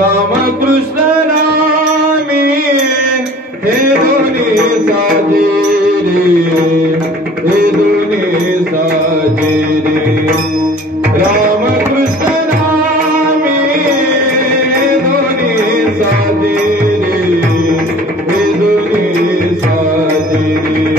राम कृष्ण रामी हे दोन्ही साजे रे, हे दोन्ही साजे रे। राम कृष्ण रामी हे दोन्ही साजे रे, हे दोन्ही साजे रे।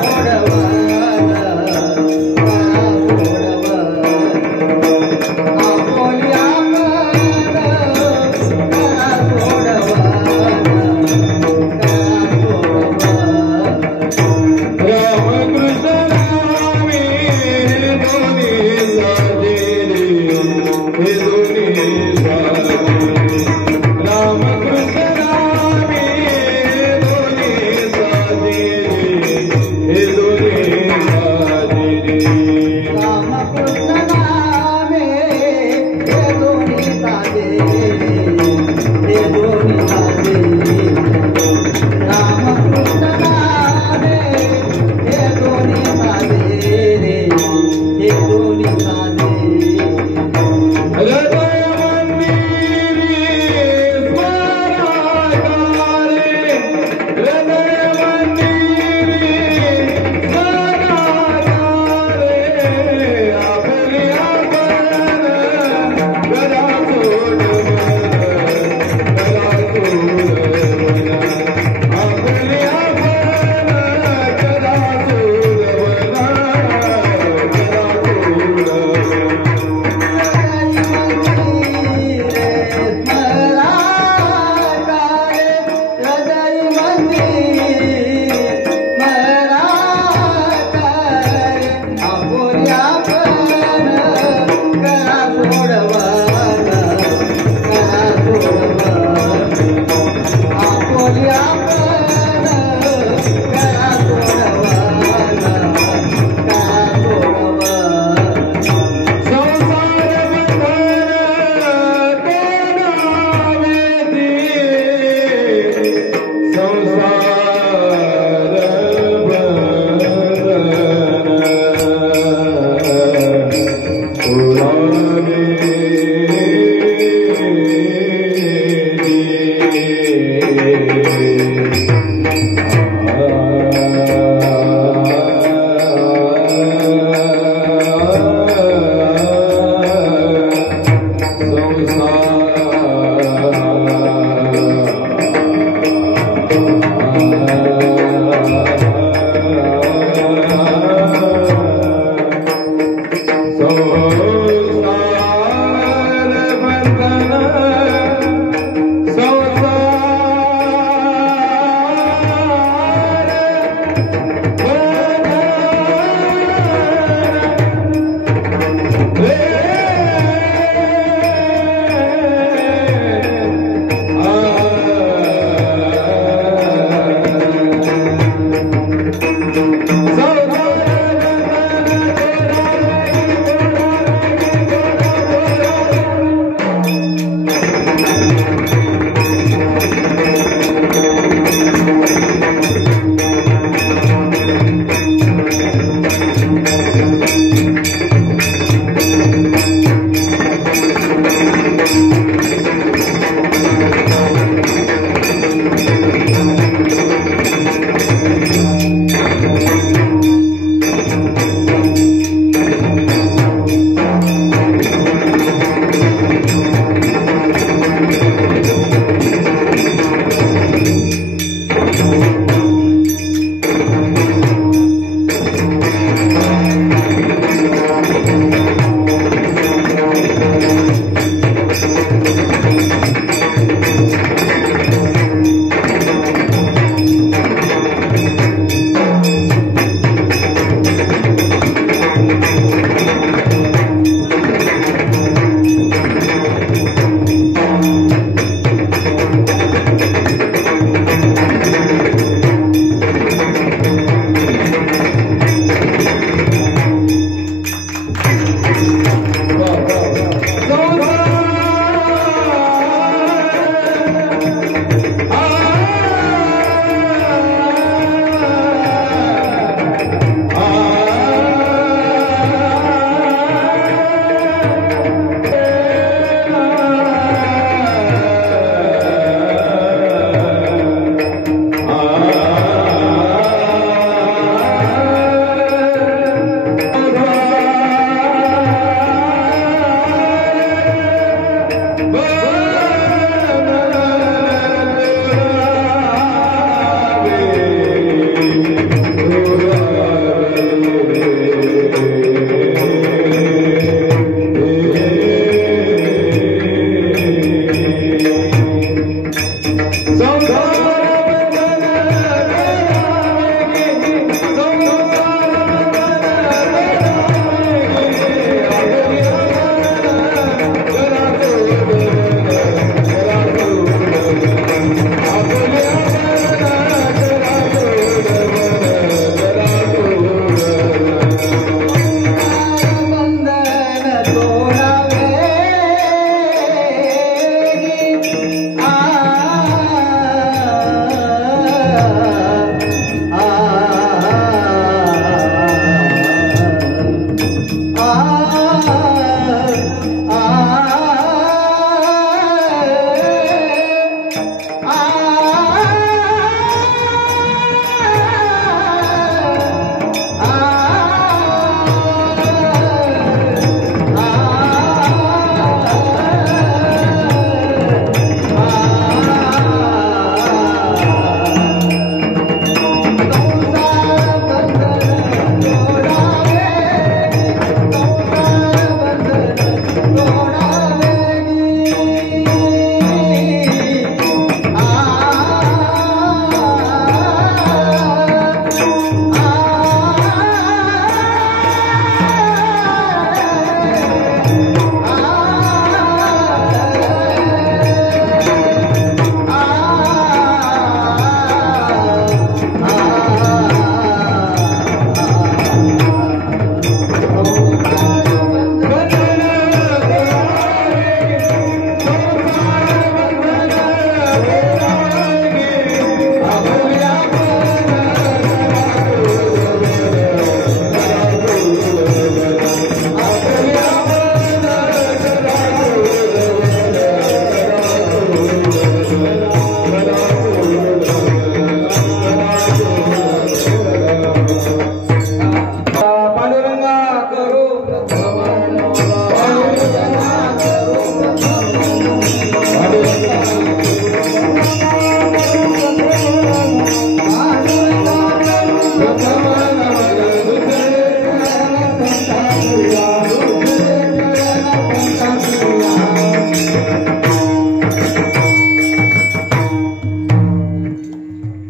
Ahora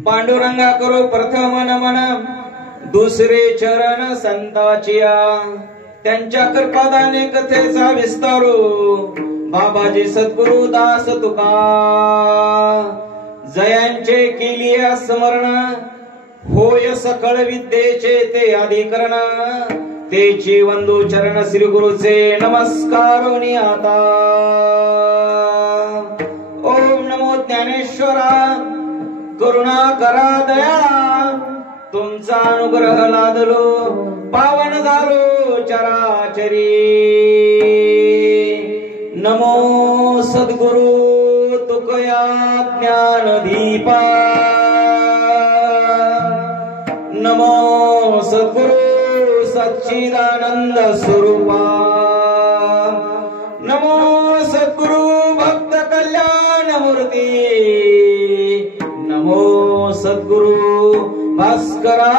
पांडुरंगा करो प्रथम नमन दुसरे चरण संताचिया त्यांच्या कृपादाने कथेचा विस्तारू बाबाजी सद्गुरु दास तुका जयांचे केली स्मरण होय सकळ विद्येचे ते अधिकरण तेची वंदू चरण श्री गुरुचे नमस्कारोनी आता ओम नमो ज्ञानेश्वरा करुणा करा दया तुमचा अनुग्रह लादलो पावन झालो चराचरी नमो सद्गुरु तुकया ज्ञान दीपा नमो सद्गुरु सच्चिदानंद स्वरूपा नमो सद्गुरु भक्त कल्याण मूर्ती नमो सद्गुरु भास्करा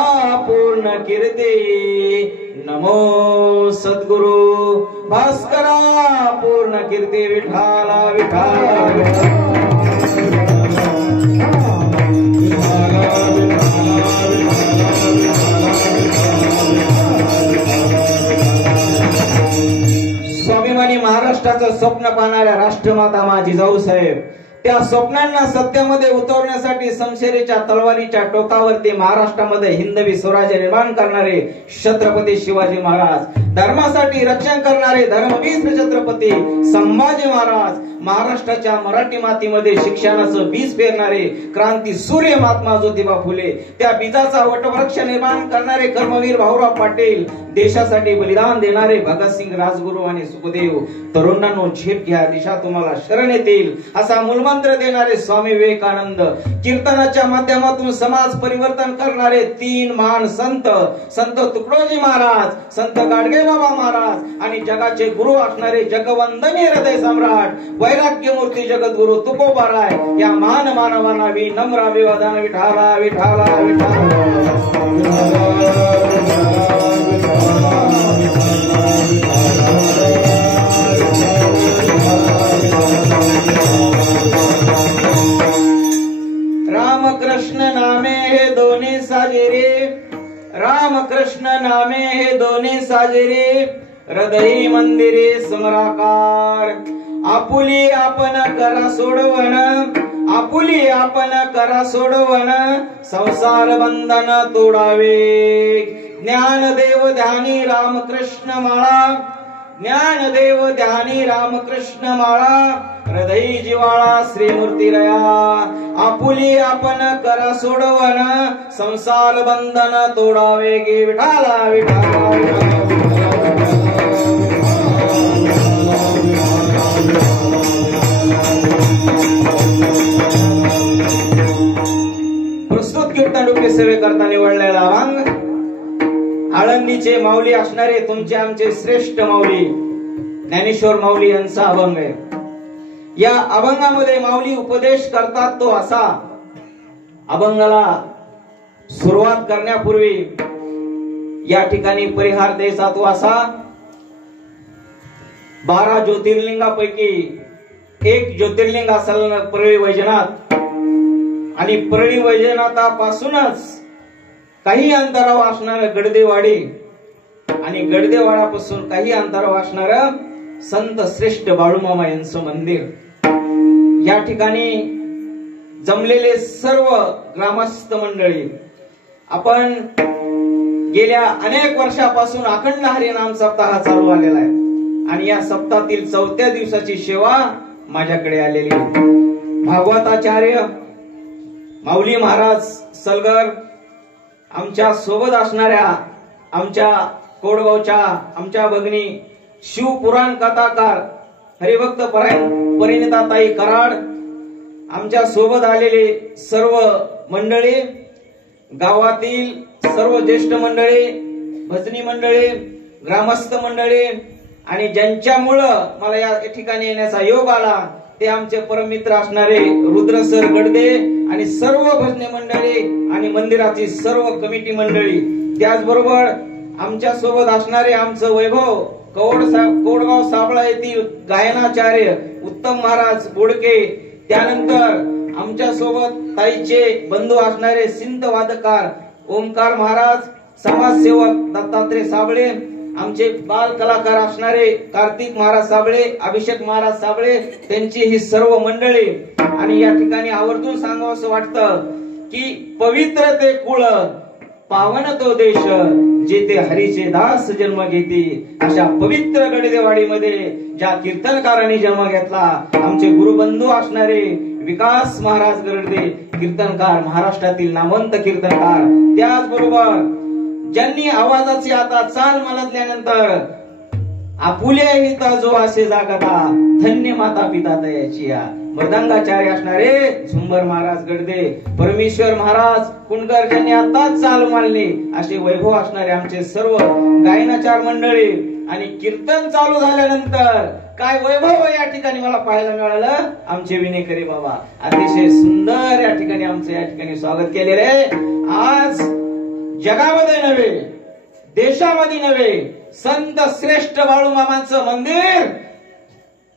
पूर्ण कीर्ती नमो सद्गुरु भास्करा पूर्ण कीर्ती विठाला विठाला स्वाभिमानी महाराष्ट्राचं स्वप्न पाहणाऱ्या राष्ट्रमाता माझी जाऊसाहेब त्या स्वप्नांना सत्यामध्ये उतरवण्यासाठी शमशेरीच्या तलवारीच्या टोकावरती महाराष्ट्रामध्ये हिंदवी स्वराज्य निर्माण करणारे छत्रपती शिवाजी महाराज धर्मासाठी रक्षण करणारे धर्मवीर छत्रपती संभाजी महाराज महाराष्ट्राच्या मराठी मातीमध्ये शिक्षणाचं बीज पेरणारे क्रांती सूर्य महात्मा ज्योतिबा फुले त्या बीजाचा वटवृक्ष निर्माण करणारे कर्मवीर भाऊराव पाटील देशासाठी बलिदान देणारे भगतसिंग राजगुरू आणि सुखदेव तरुणांनो झेप घ्या दिशा तुम्हाला शरण येतील असा मूलमंत्र देणारे स्वामी विवेकानंद कीर्तनाच्या माध्यमातून समाज परिवर्तन करणारे तीन महान संत संत तुकडोजी महाराज संत गाडगेबाबा महाराज आणि जगाचे गुरु असणारे जगवंदनीय हृदय सम्राट वैराग्य मूर्ती जगद्गुरु तुकोबाराय या महान मानवांना विनम्र अभिवादन विठाला विठाला विठाला राम कृष्ण नामे हे दोन्ही साजिरे, राम कृष्ण नामे हे दोन्ही साजिरे, हृदयी मंदिरे समराकार. आपुली आपण करा सोडवण, आपुली आपण करा सोडवण, संसार बंधन तोडावे. ज्ञानदेव ध्यानी रामकृष्ण माळा, ज्ञानदेव ध्यानी रामकृष्ण माळा, हृदयी जिवाळा श्रीमूर्ती रया. आपुली आपण करा सोडवण, संसार बंधन तोडावे गे. विठाला विठाला प्रस्तुत कीर्तन रूपी सेवे करता निवडलेला अभंग आळंदीचे माऊली असणारे तुमचे आमचे श्रेष्ठ माऊली ज्ञानेश्वर माऊली यांचा अभंग आहे. या अभंगामध्ये माऊली उपदेश करतात तो असा. अभंगाला सुरुवात करण्यापूर्वी या ठिकाणी परिहार द्यायचा तो असा. 12 ज्योतिर्लिंगापैकी एक ज्योतिर्लिंग असेल परळी वैजनाथ, आणि परळी वैजनाथापासूनच काही अंतरावर असणार गडदेवाडी, आणि गडदेवाडापासून काही अंतरावर असणार संत श्रेष्ठ बाळूमामा यांचं मंदिर. या ठिकाणी जमलेले सर्व ग्रामस्थ मंडळी, आपण गेल्या अनेक वर्षापासून अखंड हरिनाम सप्ताह चालू आलेला आहे, आणि या सप्ताहातील 4थ्या दिवसाची सेवा माझ्याकडे आलेली आहे. भागवताचार्य माऊली महाराज सलगर, आमच्या सोबत असणाऱ्या आमच्या कोडगावच्या आमच्या भगिनी शिवपुराण कथाकार हरिभक्त परिणिताताई कराड, आमच्या सोबत आलेले सर्व मंडळी, गावातील सर्व ज्येष्ठ मंडळी, भजनी मंडळी, ग्रामस्थ मंडळी, आणि ज्यांच्यामुळं मला या ठिकाणी येण्याचा योग आला ते आमचे परममित्र असणारे रुद्रसर गडदे आणि सर्व भजनी मंडळी आणि मंदिराची सर्व कमिटी मंडळी. त्याचबरोबर आमच्या सोबत असणारे आमचं वैभव कोडगाव साबळा येथील गायनाचार्य उत्तम महाराज बोडके. त्यानंतर आमच्या सोबत ताईचे बंधू असणारे सिंध वादकार ओमकार महाराज, समाजसेवक दत्तात्रय साबळे, आमचे बाल कलाकार असणारे कार्तिक महाराज साबळे, अभिषेक महाराज साबळे, त्यांची ही सर्व मंडळी. आणि या ठिकाणी आवर्जून सांगावं वाटतं की पवित्र ते कुळ, पावन तो देश, जेथे हरीचे दास जन्म घेती. अशा पवित्र गडदेवाडीमध्ये ज्या कीर्तनकारांनी जन्म घेतला, आमचे गुरुबंधू असणारे विकास महाराज गरडे कीर्तनकार, महाराष्ट्रातील नामवंत कीर्तनकार. त्याचबरोबर ज्यांनी आवाजाची आता चाल मलतल्यानंतर आपुल्या हित जो असे जागता, धन्य माता पिता दयाची या मृदंगाचार्य असणारे झुंबर महाराज गडदे, परमेश्वर महाराज कुंडकर ज्यांनी आताच चाल मारली, असे वैभव असणारे आमचे सर्व गायनाचार मंडळी. आणि कीर्तन चालू झाल्यानंतर काय वैभव या ठिकाणी मला पाहायला मिळालं. आमचे विनेकरी बाबा अतिशय सुंदर या ठिकाणी आमचं या ठिकाणी स्वागत केलेलं आहे. आज जगामध्ये नव्हे, देशामध्ये नव्हे, संत श्रेष्ठ बाळूमामांचं मंदिर,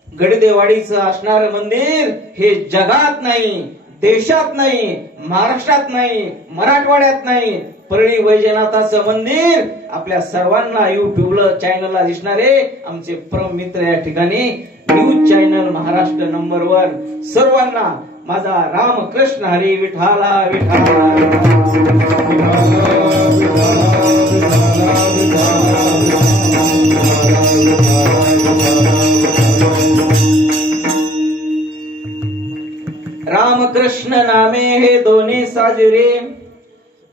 गडदेवाडीचं असणारं मंदिर हे जगात नाही, देशात नाही, महाराष्ट्रात नाही, मराठवाड्यात नाही, परळी वैजनाथाचं मंदिर आपल्या सर्वांना युट्यूबला चॅनलला दिसणारे आमचे परम मित्र या ठिकाणी न्यूज चॅनल महाराष्ट्र नंबर 1 सर्वांना माझा रामकृष्ण हरी. विठाला विठाला रामकृष्ण नामे हे दोन्ही साजिरे,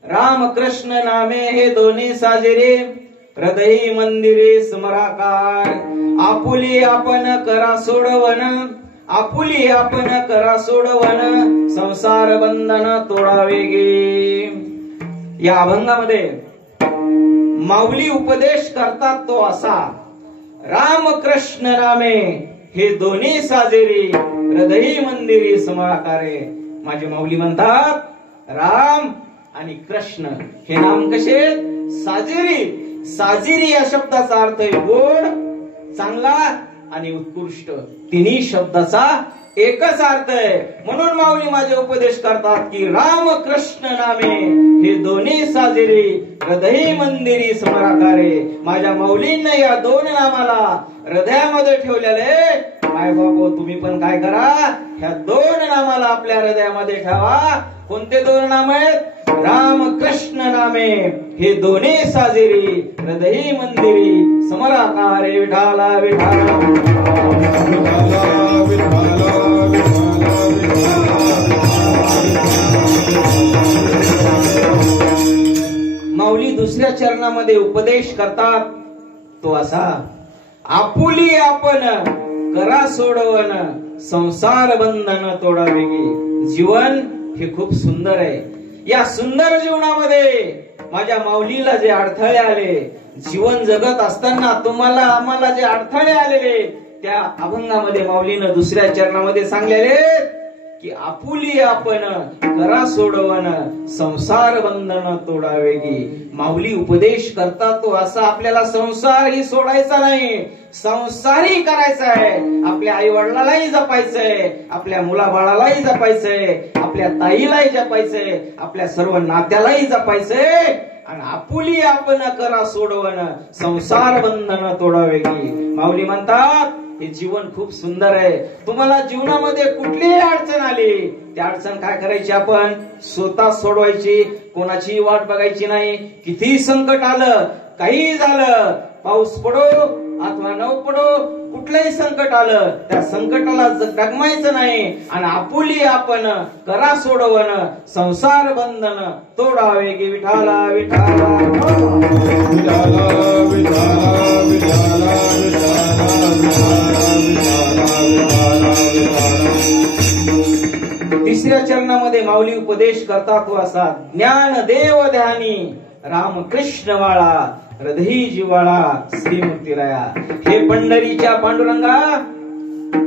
रामकृष्ण नामे हे दोन्ही साजिरे, हृदयी मंदिरे स्मराकार. आपुली आपण करा सोडवण, आपुली आपण करा सोडवण, संसार बंधन तोडावे गे. या अभंगामध्ये माऊली उपदेश करतात तो असा. रामकृष्ण नामे हे दोन्ही साजिरे, हृदयी मंदिरी समाकारे. माझे माऊली म्हणतात राम आणि कृष्ण हे नाम कसे साजिरी. साजिरी या शब्दाचा अर्थ आहे गोड, चांगला आणि उत्कृष्ट. तिन्ही शब्दाचा एकच अर्थ आहे. म्हणून माऊली माझे उपदेश करतात की राम कृष्ण नामे हे दोन्ही साजिरी हृदय मंदिरी समराकारे. माझ्या माऊलींना या दोन नामाला हृदयामध्ये ठेवलेले. माय बाबा तुम्ही पण काय करा, ह्या दोन नामाला आपल्या हृदयामध्ये ठेवा. कोणते दोन नाम आहेत? राम कृष्ण नामे हे दोन्ही साजिरी हृदय मंदिरी समराकारे. विठाला विठाला माऊली दुसऱ्या चरणामध्ये उपदेश करतात तो असा, आपुली आपण करा सोडवन संसार बंधन तोडा वेगी. जीवन हे खूप सुंदर आहे. या सुंदर जीवनामध्ये माझ्या माऊलीला जे अडथळे आले, जीवन जगत असताना तुम्हाला आम्हाला जे अडथळे आलेले, त्या अभंगामध्ये माऊलीनं दुसऱ्या चरणामध्ये सांगलेले की आपुली आपण करा सोडवन संसार बंधन तोडावेगी. माऊली उपदेश करतात तो असा, आपल्याला संसारही सोडायचा नाही, संसारही करायचा आहे. आपल्या आई वडिलालाही जपायचंय, आपल्या मुलाबाळालाही जपायचंय, आपल्या ताईलाही जपायचंय, आपल्या सर्व नात्यालाही जपायचंय. आणि आपुली आपण करा सोडवन संसार बंधन तोडावेगी. माऊली म्हणतात हे जीवन खूप सुंदर आहे. तुम्हाला जीवनामध्ये कुठलीही अडचण आली, त्या अडचण काय करायची? आपण स्वतः सोडवायची, कोणाची वाट बघायची नाही. किती संकट आलं, काही झालं, पाऊस पडो अथवा न पडो, कुठलंही संकट आलं, त्या संकटाला डगमायचं नाही. आणि आपुली आपण करा सोडवन संसार बंधन तोडावे गे. विठाला विठाला विठाला विठाला विठाला तिसऱ्या चरणामध्ये माऊली उपदेश करतात तो असा, ज्ञान देव ध्यानी रामकृष्ण वाळा हृदय जिवाळा श्रीमूर्तीराया. हे पंढरीच्या पांडुरंगा,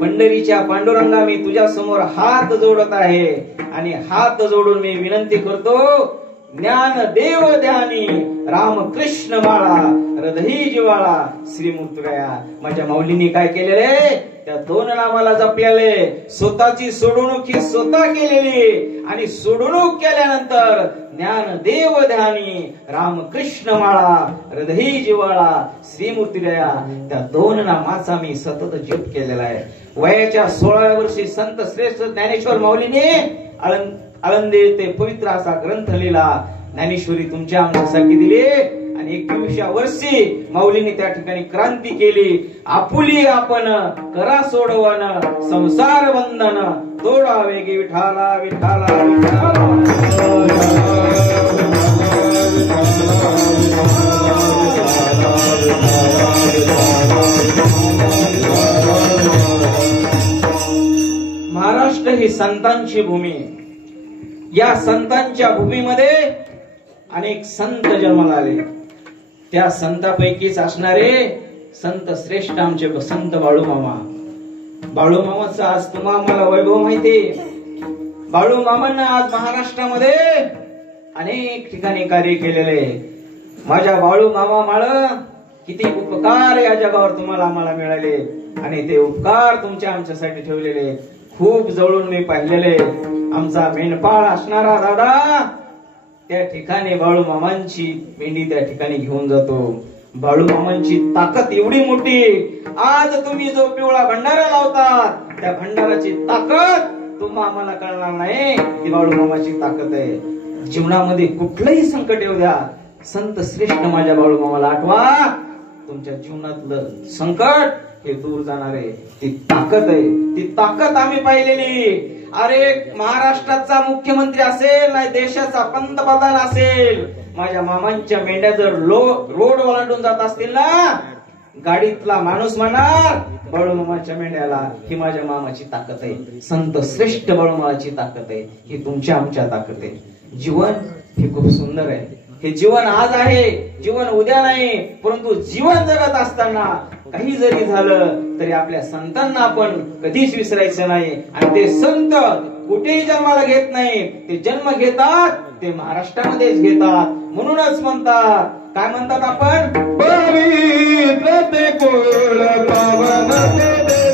पंढरीच्या पांडुरंगा, मी तुझ्या समोर हात जोडत आहे आणि हात जोडून मी विनंती करतो, ज्ञान देव ध्यानी रामकृष्ण माळा हृदय जिवाळा श्रीमूर्तीराया. माझ्या माऊलींनी काय केलेले? त्या दोन नामाला जपलेले, स्वतःची सोडवणूक ही स्वतः केलेली. आणि सोडवणूक केल्यानंतर ज्ञान देव ध्यानी रामकृष्ण माळा हृदय जिवाळा श्रीमूर्तीराया, त्या दोन नामाचा मी सतत जप केलेला आहे. वयाच्या 16व्या वर्षी संत श्रेष्ठ ज्ञानेश्वर माऊलीने आळंदी ते पवित्र असा ग्रंथ लिहिला. ज्ञानेश्वरी तुमच्या आमच्यासाठी दिली. आणि 21व्या वर्षी माऊलीने त्या ठिकाणी क्रांती केली. आपुली आपण करा सोडवन संसार बंधन तोडावे गे. विठाला विठाला महाराष्ट्र ही संतांची भूमी. या संतांच्या भूमीमध्ये अनेक संत जन्माला आले. त्या संतांपैकीच असणारे संत श्रेष्ठ आमचे संत बाळूमामा. बाळूमामाचं आज तुम्हाला वैभव माहिती. बाळूमामांना आज महाराष्ट्रामध्ये अनेक ठिकाणी कार्य केलेले. माझ्या बाळूमामा माळ किती उपकार या जगावर तुम्हाला आम्हाला मिळाले. आणि ते उपकार तुमच्या आमच्यासाठी ठेवलेले खूप जवळून मी पाहिलेले. आमचा मेंढपाळ असणारा दादा त्या ठिकाणी बाळूमामांची मेंढी त्या ठिकाणी घेऊन जातो. बाळूमामांची ताकद एवढी मोठी. आज तुम्ही जो पिवळा भंडारा लावतात, त्या भंडाराची ताकद तुम्हाला आम्हाला कळणार नाही. ती बाळूमामाची ताकद आहे. जीवनामध्ये कुठलंही संकट येऊ द्या, संत श्रेष्ठ माझ्या बाळूमामाला आठवा. तुमच्या जीवनातलं संकट हे दूर जाणार आहे. ती ताकद आहे. ती ताकद आम्ही पाहिलेली. अरे महाराष्ट्राचा मुख्यमंत्री असेल, नाही देशाचा पंतप्रधान असेल, माझ्या मामांच्या मेंढ्या जर रोड ओलांडून जात असतील ना, गाडीतला माणूस म्हणणार बाळूमामाच्या मेंढ्याला ही माझ्या मामाची ताकद आहे. संत श्रेष्ठ बाळूमामाची ताकद आहे. ही तुमच्या आमच्या ताकद आहे. जीवन हे खूप सुंदर आहे. हे जीवन आज आहे, जीवन उद्या नाही. परंतु जीवन जगत असताना काही जरी झालं तरी आपल्या संतांना आपण कधीच विसरायचं नाही. आणि ते संत कुठेही जन्माला घेत नाही. ते जन्म घेतात ते महाराष्ट्रामध्येच घेतात. म्हणूनच म्हणतात, काय म्हणतात आपण? पवित्र ते कुळ पावन ते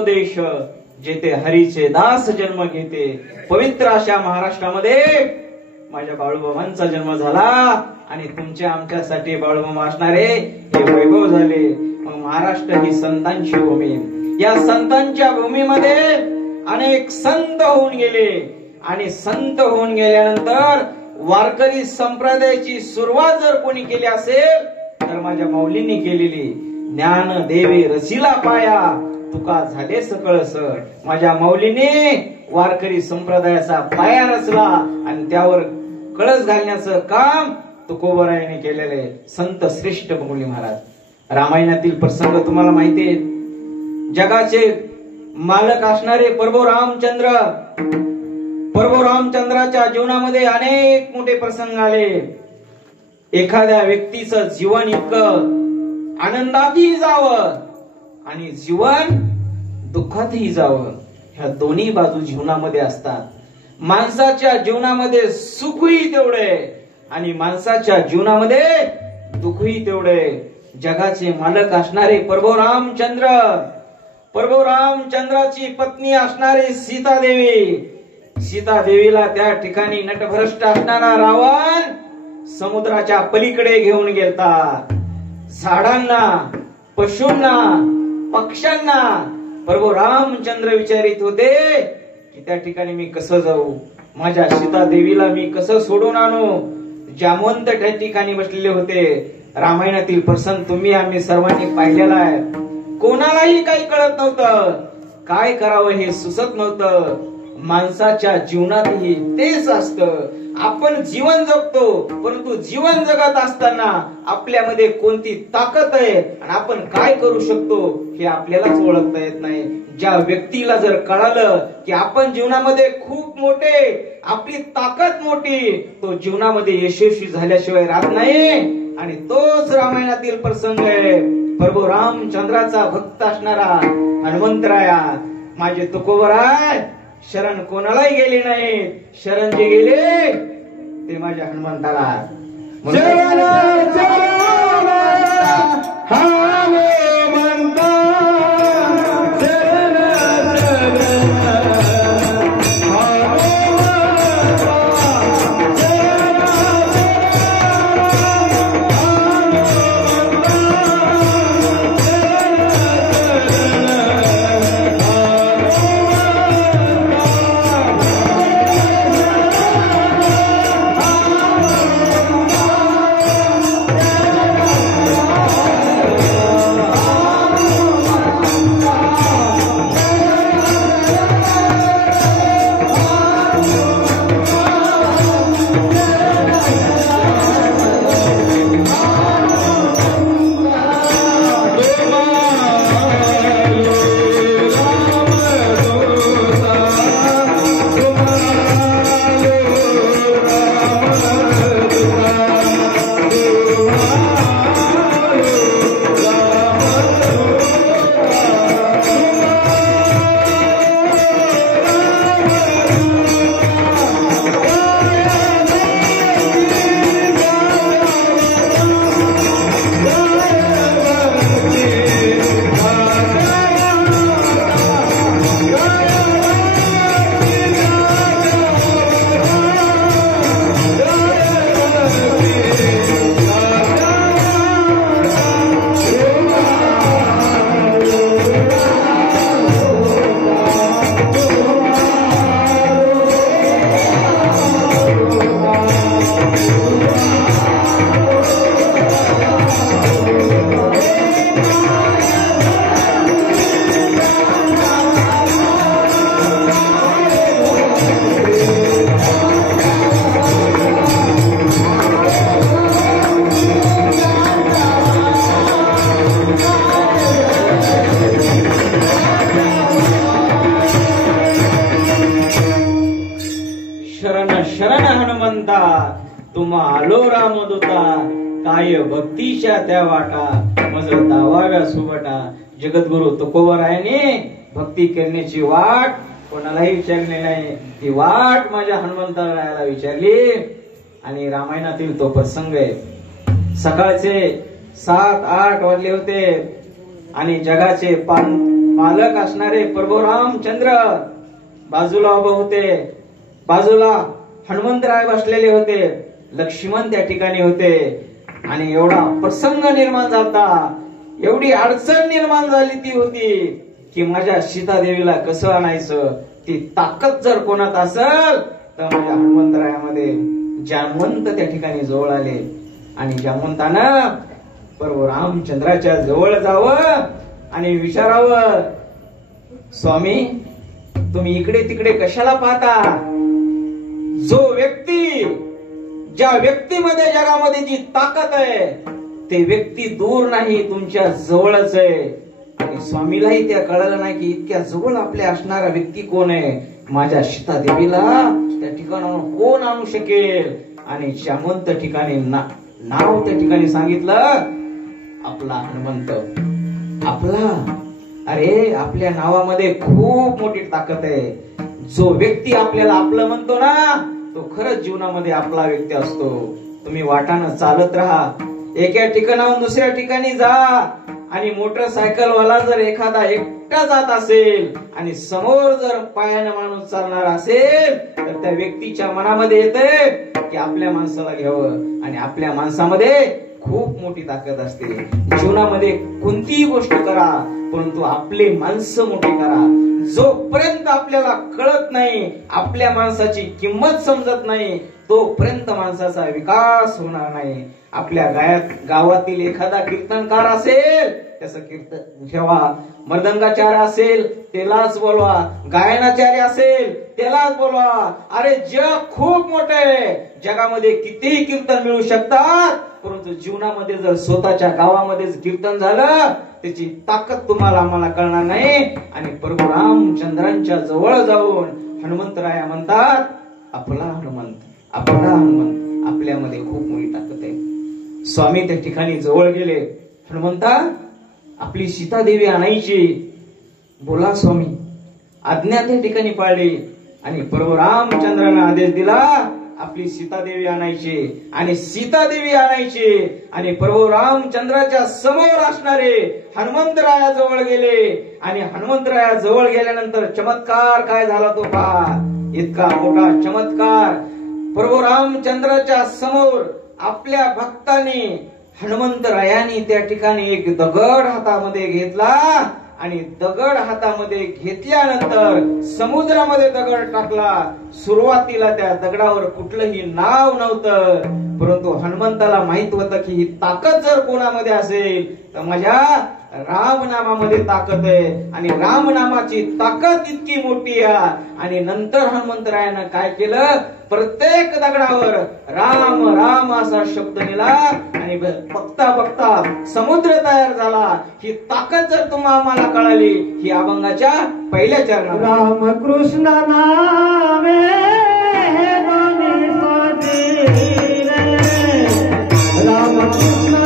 तो देश जेथे हरीचे दास जन्म घेते. पवित्र अशा महाराष्ट्रामध्ये माझ्या बाळूबाबांचा जन्म झाला आणि तुमच्या आमच्यासाठी बाळूबाबा असणारे हे वैभव झाले. मग महाराष्ट्र ही संतांची भूमी. या संतांच्या भूमीमध्ये अनेक संत होऊन गेले आणि संत होऊन गेल्यानंतर वारकरी संप्रदायाची सुरुवात जर कोणी केली असेल तर माझ्या माऊलींनी केलेली. ज्ञान देवे रसिला पाया तुका झाले सकळस. माझ्या माऊलीने वारकरी संप्रदायाचा पाया रचला आणि त्यावर कळस घालण्याचं काम तुकोबरायाने केलेले. संत श्रेष्ठ माऊली महाराज. रामायणातील प्रसंग तुम्हाला माहिती आहे. जगाचे मालक असणारे प्रभू रामचंद्राच्या जीवनामध्ये अनेक मोठे प्रसंग आले. एखाद्या व्यक्तीचं जीवन इतकं आनंदातही जावं आणि जीवन दुःखातही जावं. ह्या दोन्ही बाजू जीवनामध्ये असतात. माणसाच्या जीवनामध्ये सुखही तेवढे आणि माणसाच्या जीवनामध्ये दुःखही तेवढे. जगाचे मालक असणारे प्रभू रामचंद्राची पत्नी असणारी सीता देवीला त्या ठिकाणी नटभ्रष्ट असणारा रावण समुद्राच्या पलीकडे घेऊन गेलता. झाडांना, पशूंना, पक्ष्यांना प्रभू रामचंद्र विचारित होते की त्या ठिकाणी मी कसं जाऊ, माझ्या सीता देवीला मी कसं सोडून आणू. जामवंत त्या ठिकाणी बसलेले होते. रामायणातील प्रसंग तुम्ही आम्ही सर्वांनी पाहिलेला आहे. कोणालाही काही कळत नव्हतं, काय करावं हे सुचत नव्हतं. माणसाच्या जीवनातही तेच असतं. आपण जीवन जगतो परंतु जीवन जगत असताना आपल्यामध्ये कोणती ताकद आहे आणि आपण काय करू शकतो हे आपल्यालाच ओळखता येत नाही. ज्या व्यक्तीला जर कळालं की आपण जीवनामध्ये खूप मोठे, आपली ताकद मोठी, तो जीवनामध्ये यशस्वी झाल्याशिवाय राहत नाही. आणि तोच रामायणातील प्रसंग आहे. प्रभू रामचंद्राचा भक्त असणारा हनुमंतराया. माझे तुकोबराय शरण कोणालाही गेले नाही. शरण जे गेले ते माझ्या हनुमंताला. शरण हनुमंता तुम्हा आलो रामदूता. काय भक्तीच्या त्या वाटा मज दावाव्या सुबटा. जगद्गुरु तुकोबरायाने भक्ती करण्याची वाट कोणालाही विचारली नाही. ती वाट माझ्या हनुमंतरायाला विचारली. आणि रामायणातील तो प्रसंग आहे. सकाळचे 7-8 वाजले होते आणि जगाचे मालक असणारे प्रभू रामचंद्र बाजूला उभे होते. बाजूला हनुमंतराय बसलेले होते. लक्ष्मण त्या ठिकाणी होते. आणि एवढा प्रसंग निर्माण झाला, एवढी अडचण निर्माण झाली ती होती की माझ्या सीतादेवीला कसं आणायचं. ती ताकद जर कोणात असेल तर माझ्या हनुमंतरायामध्ये जामवंत त्या ठिकाणी जवळ आले. आणि जामवंतानं प्रभू रामचंद्राच्या जवळ जावं आणि विचारावं, स्वामी तुम्ही इकडे तिकडे कशाला पाहता. जो व्यक्ती, ज्या व्यक्तीमध्ये जगामध्ये जी ताकद आहे ते व्यक्ती दूर नाही, तुमच्या जवळच आहे. आणि स्वामीलाही त्या कळलं नाही की इतक्या जवळ आपल्या असणारा व्यक्ती कोण आहे. माझ्या सीतादेवीला त्या ठिकाणाहून कोण आणू शकेल. आणि जामवंत ठिकाणी नाव त्या ठिकाणी सांगितलं, आपला हनुमंत. आपला, अरे आपल्या नावामध्ये खूप मोठी ताकद आहे. जो व्यक्ती आपल्याला आपलं म्हणतो ना तो खरंच जीवनामध्ये आपला व्यक्ती असतो. तुम्ही वाटानं चालत राहा, एका ठिकाणाहून दुसऱ्या ठिकाणी जा. आणि मोटरसायकल वाला जर एखादा एकटा जात असेल आणि समोर जर पायानं माणूस चालणार असेल तर त्या व्यक्तीच्या मनामध्ये येते की आपल्या माणसाला घ्यावं. आणि आपल्या माणसामध्ये खूप मोठी ताकद असते. जीवनामध्ये कोणतीही गोष्ट करा परंतु आपले माणसं मोठी करा. जोपर्यंत आपल्याला कळत नाही, आपल्या माणसाची किंमत समजत नाही, तोपर्यंत माणसाचा विकास होणार नाही. आपल्या गावातील एखादा कीर्तनकार असेल त्याचं कीर्तन ठेवा. मृदंगाचार्य असेल त्यालाच बोलवा. गायनाचार्य असेल त्यालाच बोलवा. अरे जग खूप मोठं आहे. जगामध्ये कितीही कीर्तन मिळू शकतात परंतु जीवनामध्ये जर स्वतःच्या गावामध्येच कीर्तन झालं त्याची ताकद तुम्हाला आम्हाला कळणार नाही. आणि प्रभू रामचंद्रांच्या जवळ जाऊन हनुमंतराया म्हणतात, आपला हनुमंत, आपला हनुमंत, आपल्यामध्ये खूप मोठी ताकद आहे. स्वामी त्या ठिकाणी जवळ गेले. हनुमंता आपली सीतादेवी आणायची. बोला स्वामी. आज्ञा त्या ठिकाणी पाळली. आणि प्रभू रामचंद्राने आदेश दिला, आपली सीतादेवी आणायची. आणि सीतादेवी आणायची. आणि प्रभू रामचंद्राच्या समोर असणारे हनुमंतराया जवळ गेले. आणि हनुमंतराया जवळ गेल्यानंतर चमत्कार काय झाला तो पहा. इतका मोठा चमत्कार. प्रभू रामचंद्राच्या समोर आपल्या भक्तांनी हनुमंतरायांनी त्या ठिकाणी एक दगड हातामध्ये घेतला. आणि दगड हातामध्ये घेतल्यानंतर समुद्रामध्ये दगड टाकला. सुरुवातीला त्या दगडावर कुठलंही नाव नव्हतं परंतु हनुमंताला माहित होतं की ही ताकद जर कोणामध्ये असेल तर माझ्या रामनामामध्ये ताकद आहे. आणि रामनामाची ताकद इतकी मोठी आहे. आणि नंतर हनुमंतरायानं काय केलं, प्रत्येक दगडावर राम राम असा शब्द दिला. आणि बघता बघता समुद्र तयार झाला. ही ताकद जर तुम्हाला आम्हाला कळाली ही अभंगाच्या पहिल्या चरणात. राम कृष्ण नामे राम कृष्ण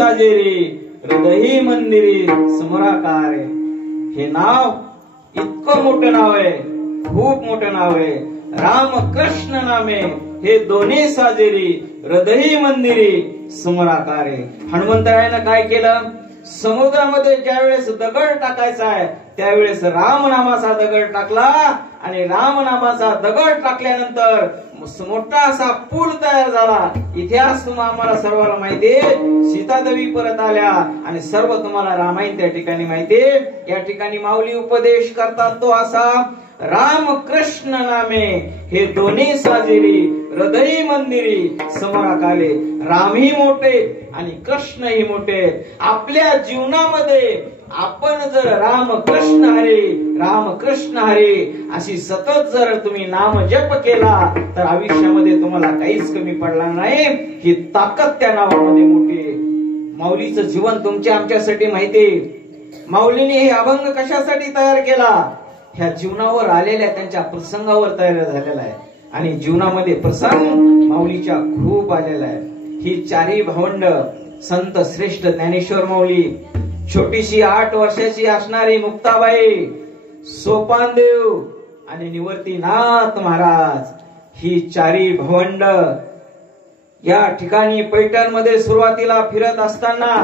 साजेरी हृदयी मंदिरी समराकार. हे नाव इतकं मोठं नाव आहे, खूप मोठं नाव आहे. रामकृष्ण नामे हे दोन्ही साजेरी हृदयी मंदिरी समराकारे. हनुमंतरायानं काय केलं? समुद्रामध्ये ज्यावेळेस दगड टाकायचा आहे त्यावेळेस रामनामाचा दगड टाकला आणि रामनामाचा दगड टाकल्यानंतर मोठा असा पूल तयार झाला. इतिहास आम्हाला सर्वांना माहितीये. सीतादेवी परत आल्या आणि सर्व तुम्हाला रामायण त्या ठिकाणी माहितीये. या ठिकाणी माऊली उपदेश करतात तो असा, रामकृष्ण नामे हे दोन्ही साजेरी हृदयी मंदिरी समराकाले. रामही मोठे आणि कृष्णही मोठे. आपल्या जीवनामध्ये आपण जर रामकृष्ण हरे अशी सतत जर तुम्ही नाम जप केला तर आयुष्यामध्ये तुम्हाला काहीच कमी पडणार नाही. ही ताकद त्या नावामध्ये मोठी आहे. माऊलीचं जीवन तुमच्या आमच्यासाठी माहिती. माऊलीने हे अभंग कशासाठी तयार केला? ह्या जीवनावर आलेल्या त्यांच्या प्रसंगावर तयार झालेला आहे. आणि जीवनामध्ये प्रसंग माऊलीच्या खूप आलेला आहे. ही चारी भावंड संत श्रेष्ठ ज्ञानेश्वर माऊली, छोटीशी 8 वर्षाची असणारी मुक्ताबाई, सोपानदेव आणि निवर्तीनाथ महाराज, ही चारी भावंड या ठिकाणी पैठण मध्ये सुरुवातीला फिरत असताना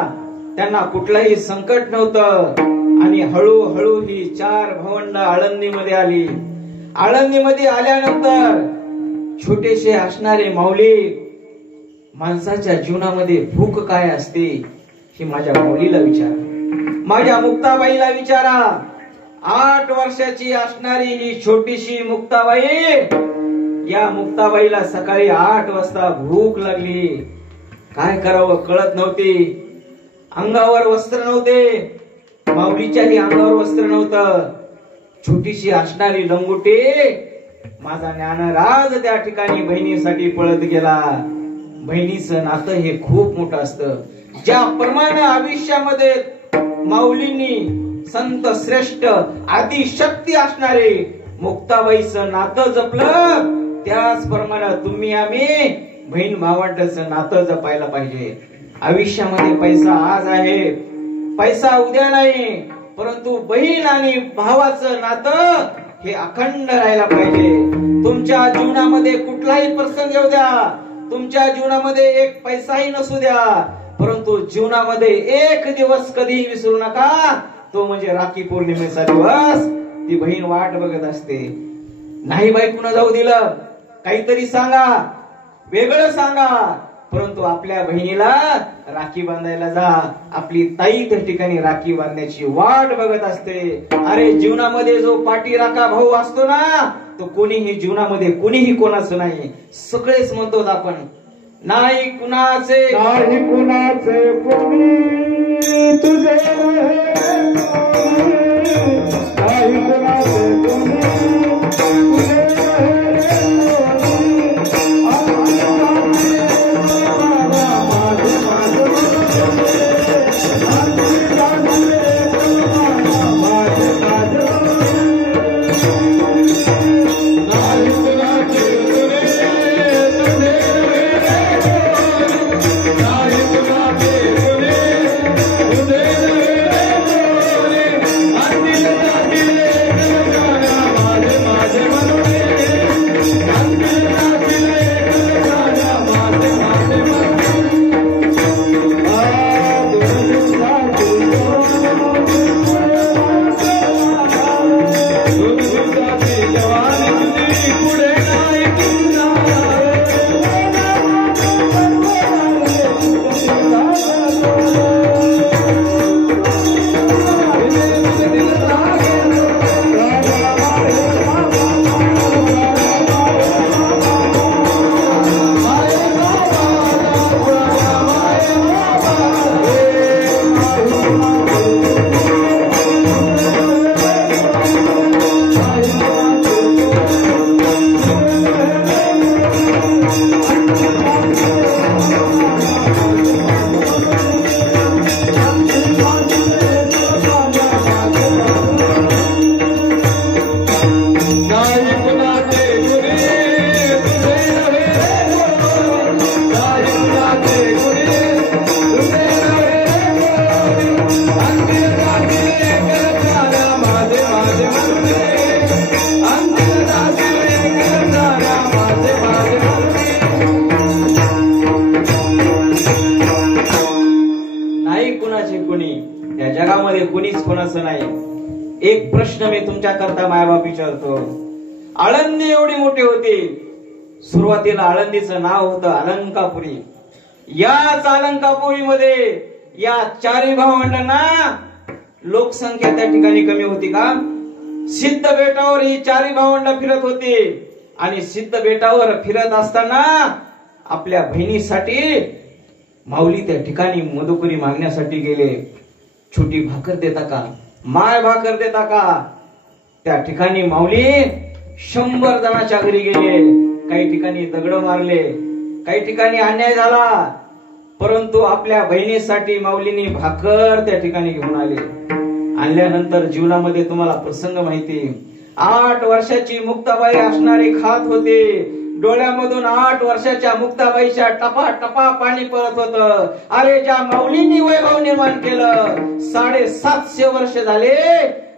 त्यांना कुठलंही संकट नव्हतं. आणि हळूहळू ही 4 भावंड आळंदीमध्ये आली. आळंदीमध्ये आल्यानंतर छोटेसे असणारे माऊली, माणसाच्या जीवनामध्ये भूक काय असते हे माझ्या माऊलीला विचारा, माझ्या मुक्ताबाईला विचारा. 8 वर्षाची असणारी ही छोटीशी मुक्ताबाई, या मुक्ताबाईला सकाळी 8 वाजता भूक लागली. काय करावं कळत नव्हती. अंगावर वस्त्र नव्हते. माऊलीच्याही अंगावर वस्त्र नव्हतं. छोटीशी असणारी लंगोटी, माझा ज्ञानराज त्या ठिकाणी बहिणीसाठी पळत गेला. बहिणीचं नातं हे खूप मोठं असतं. ज्याप्रमाणे आयुष्यामध्ये माऊलींनी संत श्रेष्ठ आदिशक्ती असणारे मुक्ताबाईचं नातं जपलं, त्याचप्रमाणे तुम्ही आम्ही बहीण भावांचं नातं जपायला पाहिजे. आयुष्यामध्ये पैसा आज आहे, पैसा उद्या नाही, परंतु बहीण आणि भावाचं नातं हे अखंड राहायला पाहिजे. तुमच्या जीवनामध्ये कुठलाही प्रसंग येऊ द्या, तुमच्या जीवनामध्ये एक पैसाही नसू द्या, परंतु जीवनामध्ये एक दिवस कधीही विसरू नका, तो म्हणजे राखी पौर्णिमेचा दिवस. ती बहीण वाट बघत असते. नाही बायकोनं जाऊ दिलं, काहीतरी सांगा, वेगळं सांगा, परंतु आपल्या बहिणीला राखी बांधायला जा. आपली ताई त्या ठिकाणी राखी बांधण्याची वाट बघत असते. अरे जीवनामध्ये जो पाठी राखा भाऊ असतो ना, तो कोणीही जीवनामध्ये कोणीही कोणाचं नाही. सगळेच म्हणतो आपण, नाही कुणाचे नाही कुणाचे कोणी तुझे, नाही कुणाचे कोणी तुझे. कोणीच कोणाचं नाही. एक प्रश्न मी तुमच्या करता मायबाप विचारतो. आळंदी एवढी मोठी होती, सुरुवातीला आळंदीचं नाव होतं अलंकापुरी. याच अलंकापुरीमध्ये या चारी भावंडांना लोकसंख्या त्या ठिकाणी कमी होती का? सिद्ध बेटावर ही चारी भावंड फिरत होती आणि सिद्ध बेटावर फिरत असताना आपल्या बहिणीसाठी माऊली त्या ठिकाणी मधुकरी मागण्यासाठी गेले. छोटी भाकर देता का, माय भाकर देता का? त्या ठिकाणी माऊली 100 जणांच्या घरी गेले. काही ठिकाणी दगड मारले, काही ठिकाणी अन्याय झाला, परंतु आपल्या बहिणीसाठी माऊलीनी भाकर त्या ठिकाणी घेऊन आले. आणल्यानंतर जीवनामध्ये तुम्हाला प्रसंग माहिती, 8 वर्षाची मुक्ताबाई असणारी खात होते. डोळ्यामधून 8 वर्षाच्या मुक्ताबाईच्या टपा टपा पाणी पडत होतं. अरे ज्या माऊलींनी वैभव निर्माण केलं, 750 वर्ष झाले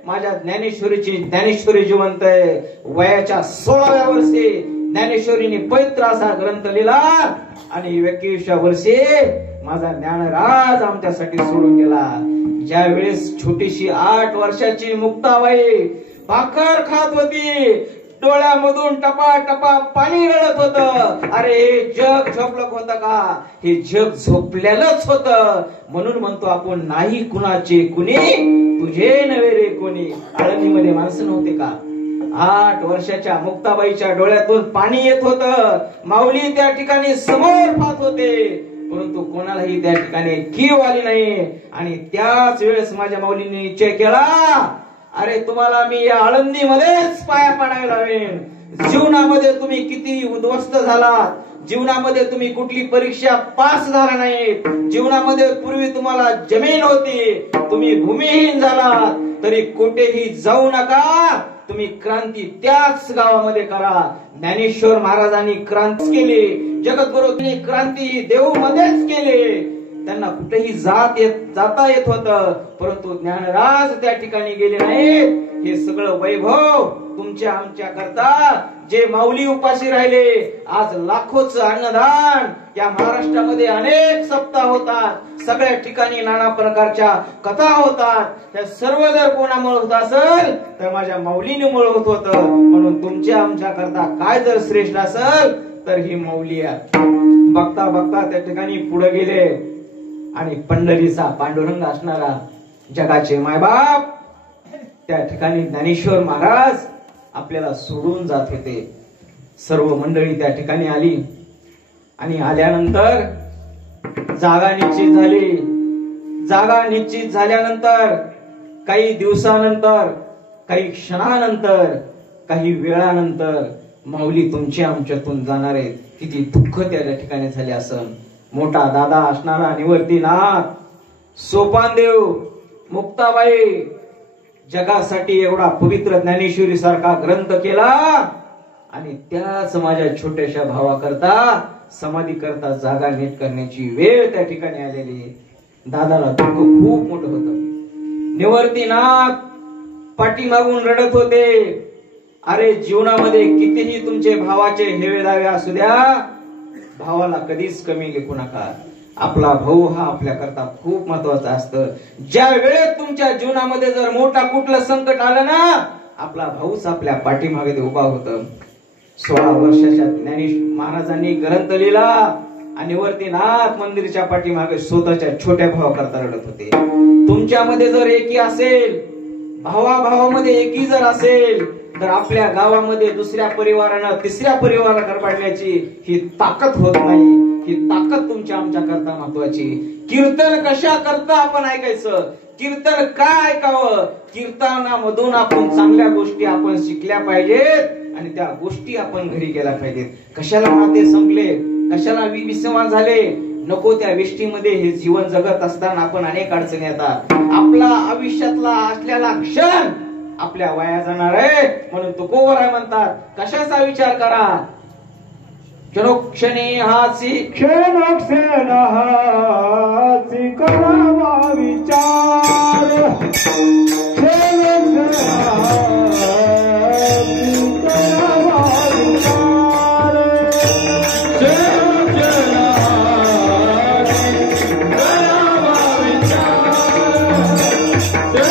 माझ्या ज्ञानेश्वरी जिवंत आहे. वयाच्या 16व्या वर्षी ज्ञानेश्वरीने पवित्र असा ग्रंथ लिहिला आणि 21व्या वर्षी माझा ज्ञानराज आमच्यासाठी सोडून गेला. ज्या वेळेस छोटीशी 8 वर्षाची मुक्ताबाई भाकर खात होती, डोळ्यामधून टपा टपा पाणी गळत होतं. अरे हे जग झोपलं होतं का? हे जग झोपलेलंच होतं. म्हणून म्हणतो आपण, नाही कुणाचे कुणी तुझे नव्हे रे कोणी. आळंदीमध्ये माणसं नव्हते का? 8 वर्षाच्या मुक्ताबाईच्या डोळ्यातून पाणी येत होतं. माऊली त्या ठिकाणी समोर पाहत होते, परंतु कोणालाही त्या ठिकाणी कीव आली नाही. आणि त्याच वेळेस माझ्या माऊलीने निश्चय केला, अरे तुम्हाला मी या आळंदीमध्येच पाया पडायला लावेन. जीवनामध्ये तुम्ही किती उद्ध्वस्त झालात, जीवनामध्ये तुम्ही कुठली परीक्षा पास झाला नाही, जीवनामध्ये पूर्वी तुम्हाला जमीन होती, तुम्ही भूमिहीन झालात, तरी कुठेही जाऊ नका. तुम्ही क्रांती त्याच गावामध्ये करा. ज्ञानेश्वर महाराजांनी क्रांती केली, जगद्गुरूंनी क्रांती देऊ मध्येच केली. त्यांना कुठेही जाता येत होतं, परंतु ज्ञानराज त्या ठिकाणी गेले नाहीत. हे सगळं वैभव तुमच्या आमच्या करता जे माऊली उपाशी राहिले. आज लाखोचं अन्नदान या महाराष्ट्रामध्ये अनेक सप्ताह होतात, सगळ्या ठिकाणी नाना प्रकारच्या कथा होतात. त्या सर्व जर कोणामुळे होत असेल तर माझ्या माऊलीमुळे होत होतं. म्हणून तुमच्या आमच्या करता काय जर श्रेष्ठ असेल तर ही माऊली आहे. बघता बघता त्या ठिकाणी पुढे गेले आणि पंढरीचा पांडुरंग असणारा जगाचे मायबाप त्या ठिकाणी ज्ञानेश्वर महाराज आपल्याला सोडून जात होते. सर्व मंडळी त्या ठिकाणी आली आणि आल्यानंतर जागा निश्चित झाली. जागा निश्चित झाल्यानंतर काही दिवसानंतर, काही क्षणानंतर, काही वेळानंतर माऊली तुमच्या आमच्यातून जाणार आहेत. किती दुःख त्या ठिकाणी झाले असन. मोठा दादा असणारा निवर्तीनाथ, सोपानदेव, मुक्ताबाई जगासाठी एवढा पवित्र ज्ञानेश्वरी सारखा ग्रंथ केला आणि त्याच माझ्या छोट्याशा भावाकरता समाधी करता जागा नीट करण्याची वेळ त्या ठिकाणी आलेली. दादाला दुःख खूप मोठं होतं. निवर्तीनाथ पाठीमागून रडत होते. अरे जीवनामध्ये कितीही तुमचे भावाचे हेवे दावे असू द्या, भावाला कधीच कमी लेखू नका. आपला भाऊ हा आपल्या करता खूप महत्वाचा असतं. ज्या वेळेत तुमच्या जीवनामध्ये जर मोठा कुठलं संकट आलं ना, आपला भाऊच आपल्या पाठीमागे उभा होतं. 16 वर्षाच्या ज्ञानेश्वर महाराजांनी ग्रंथ लिहिला आणि निवर्तीनाथ मंदिरच्या पाठीमागे स्वतःच्या छोट्या भावाकरता रडत होते. तुमच्यामध्ये जर एकी असेल, भावाभावामध्ये एकी जर असेल, तर आपल्या गावामध्ये दुसऱ्या परिवारानं तिसऱ्या परिवाराकडे पाडण्याची ही ताकद होत नाही. ही ताकद तुमच्या आमच्या करता महत्वाची. कीर्तन कशा करता आपण ऐकायचं, कीर्तन काय ऐकावं, कीर्तनामधून आपण चांगल्या गोष्टी आपण शिकल्या पाहिजेत आणि त्या गोष्टी आपण घरी गेल्या पाहिजेत. कशाला नाते संपले, कशाला विसंवाद झाले, नको त्या वेष्टीमध्ये हे जीवन जगत असताना आपण अनेक अडचणी येतात. आपला आयुष्यातला असलेला क्षण आपल्या वाया जाणार आहे. म्हणून तुकोबराय म्हणतात, कशाचा विचार करा, क्षणोक्षणी हाची क्षणोक्षण हाची करावा विचार. क्षणोक्षण हाची करावा विचार. क्षणोक्षण हाची करावा विचार.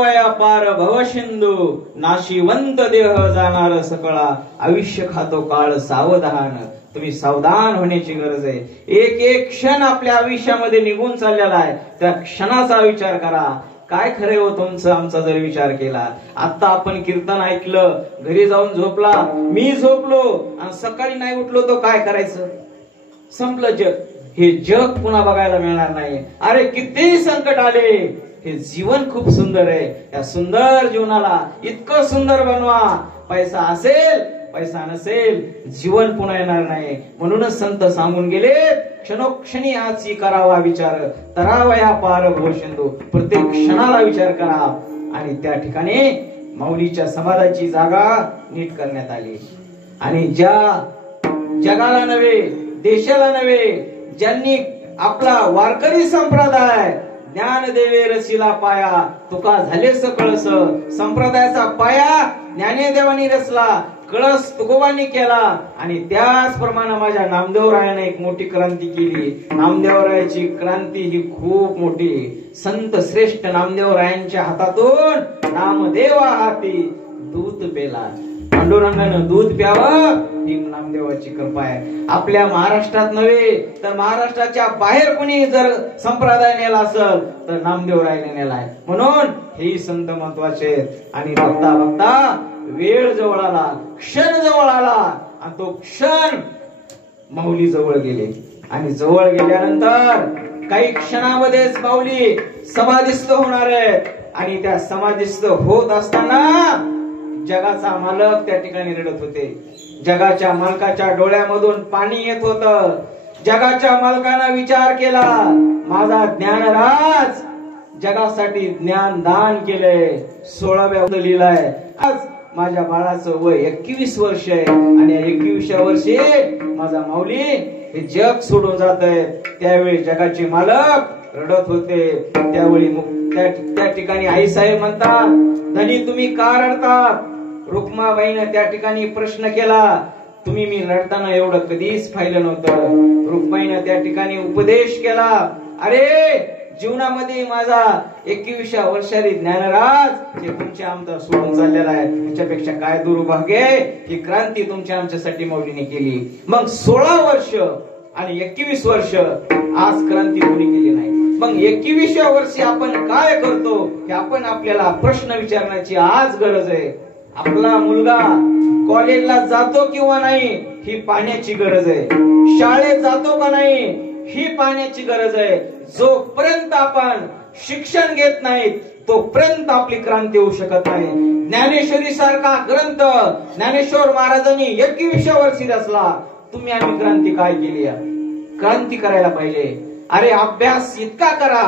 तरावया पार भवसिंधू नाशिवंत देह जाणार सकळा आयुष्य खातो काळ सावधान. तुम्ही सावधान होण्याची गरज आहे. एक एक क्षण आपल्या आयुष्यामध्ये निघून चाललेला आहे. त्या क्षणाचा विचार करा. काय खरे हो तुमचं आमचा जर विचार केला. आता आपण कीर्तन ऐकलं, घरी जाऊन झोपला, मी झोपलो आणि सकाळी नाही उठलो तो काय करायचं? संपलं जग. हे जग पुन्हा बघायला मिळणार नाही. अरे किती संकट आले, हे जीवन खूप सुंदर आहे. या सुंदर जीवनाला इतकं सुंदर बनवा. पैसा असेल पैसा नसेल जीवन पुन्हा येणार नाही. म्हणूनच संत सांगून गेले, क्षणोक्षणी आजची करावा विचार तरावया पार भवसिंधू. प्रत्येक क्षणाला विचार करा. आणि त्या ठिकाणी माऊलीच्या समाजाची जागा नीट करण्यात आली. आणि ज्या जगाला नव्हे, देशाला नव्हे, ज्यांनी आपला वारकरी संप्रदाय ज्ञानदेवे रचिला पाया, तुका झाले सकळस. संप्रदायाचा पाया ज्ञानेदेवानी रचला, कळस तुकोबांनी केला. आणि त्याचप्रमाणे माझ्या नामदेवरायाने एक मोठी क्रांती केली. नामदेवरायाची क्रांती ही खूप मोठी. संत श्रेष्ठ नामदेवरायांच्या हातातून नामदेवा हाती दूध पेला. पांडुरंगानं दूध प्यावं ही नामदेवाची कृपा आहे. आपल्या महाराष्ट्रात नव्हे तर महाराष्ट्राच्या बाहेर कुणी जर संप्रदाय नेला असेल तर नामदेवरायाने नेलाय. म्हणून हे संत महत्वाचे. आणि बघता बघता वेळ जवळ आला, क्षण जवळ आला आणि तो क्षण माऊली जवळ गेले. आणि जवळ गेल्यानंतर काही क्षणामध्येच माऊली समाधिस्थ होणार आहेत. आणि त्या समाधिस्थ होत असताना जगाचा मालक त्या ठिकाणी रडत होते. जगाच्या मालकाच्या डोळ्यामधून पाणी येत होतं. जगाच्या मालकानं विचार केला, माझा ज्ञानराज जगासाठी ज्ञान दान केलंय. 16व्या लिहिलाय. आज माझ्या बाळाचं वय 21 वर्ष आहे. आणि 21व्या वर्षी माझा माऊली हे जग सोडून जात आहे. त्यावेळी जगाचे मालक रडत होते. त्यावेळी त्या ठिकाणी आईसाहेब म्हणतात, धनी तुम्ही का रडतात? रुक्माबाईनं त्या ठिकाणी प्रश्न केला, तुम्ही मी रडताना एवढं कधीच पाहिलं नव्हतं. रुक्माईनं त्या ठिकाणी उपदेश केला, अरे जीवनामध्ये माझा 21व्या वर्षारी ज्ञानराज जे तुमच्या आमचा सोडून चाललेला आहे, त्याच्यापेक्षा काय दुर्भाग्य आहे. ही क्रांती तुमच्या आमच्यासाठी माऊलीने केली. मग 16 वर्ष आणि 21 वर्ष आज क्रांती कोणी केली नाही. मग 21व्या वर्षी आपण काय करतो हे आपण आपल्याला प्रश्न विचारण्याची आज गरज आहे. आपला मुलगा कॉलेजला जातो किंवा नाही ही पाहण्याची गरज आहे. शाळेत जातो का नाही ही पाहण्याची गरज आहे. जोपर्यंत आपण शिक्षण घेत नाही तोपर्यंत आपली क्रांती होऊ शकत नाही. ज्ञानेश्वरी सारखा ग्रंथ ज्ञानेश्वर महाराजांनी 21व्या वर्षी रचला. तुम्ही आम्ही क्रांती काय केली? क्रांती करायला पाहिजे. अरे अभ्यास इतका करा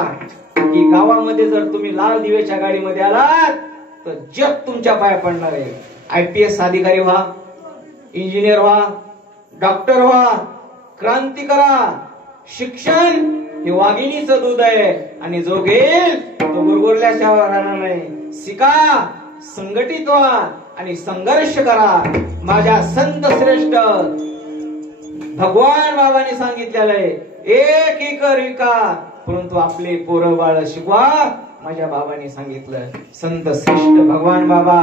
की गावामध्ये जर तुम्ही लाल दिवेच्या गाडीमध्ये आलात तर जग तुमच्या पाया पडणार आहे. IPS अधिकारी व्हा, इंजिनियर व्हा, डॉक्टर व्हा, क्रांती करा. शिक्षण हे वाघिणीचं दूध आहे आणि जो घेईल तो गुरगुरल्याशिवाय राहणार नाही. शिका, संघटित व्हा आणि संघर्ष करा. माझ्या संत श्रेष्ठ भगवान बाबांनी सांगितलेलं आहे, एक एकर विका परंतु आपले पोरं बाळ शिकवा. माझ्या बाबांनी सांगितलं. संत श्रेष्ठ भगवान बाबा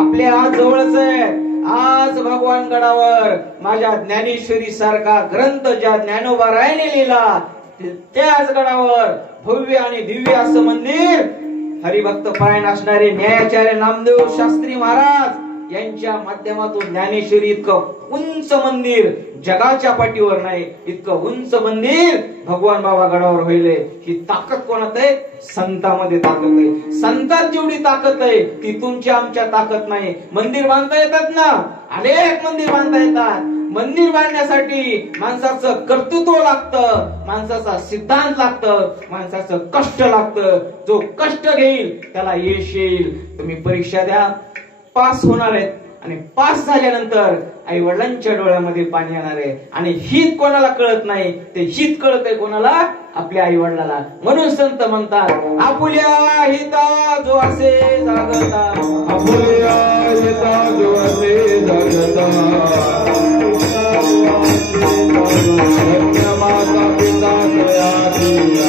आपले आज जवळच आहे. आज भगवान गडावर माझ्या ज्ञानेश्वरी सारखा ग्रंथ ज्या ज्ञानोबारायाने लिहिला त्याच गडावर भव्य आणि दिव्य असं मंदिर हरिभक्त परायण असणारे न्यायाचार्य नामदेव शास्त्री महाराज यांच्या माध्यमातून ज्ञानेश्वरी इतकं उंच मंदिर जगाच्या पाठीवर नाही, इतकं उंच मंदिर भगवान बाबा गडावर होईल. ही ताकद कोणात आहे? संतांमध्ये ताकद आहे. संतात जेवढी ताकद आहे ती तुमच्या आमच्या ताकद नाही. मंदिर बांधता येतात ना, अनेक मंदिर बांधता येतात. मंदिर बांधण्यासाठी माणसाचं कर्तृत्व लागतं, माणसाचा सिद्धांत लागतं, माणसाचं कष्ट लागतं. जो कष्ट घेईल त्याला यश येईल. तुम्ही परीक्षा द्या, पास होणार आहेत आणि पास झाल्यानंतर आई वडिलांच्या डोळ्यामध्ये पाणी येणार आहे. आणि हित कोणाला कळत नाही, ते हित कळत आहे कोणाला? आपल्या आई वडिलाला. म्हणून संत म्हणतात, आपुल्या हिता जो असे जागता, आपुल्या हिता जो असे जागता, माता पिता दया दिया,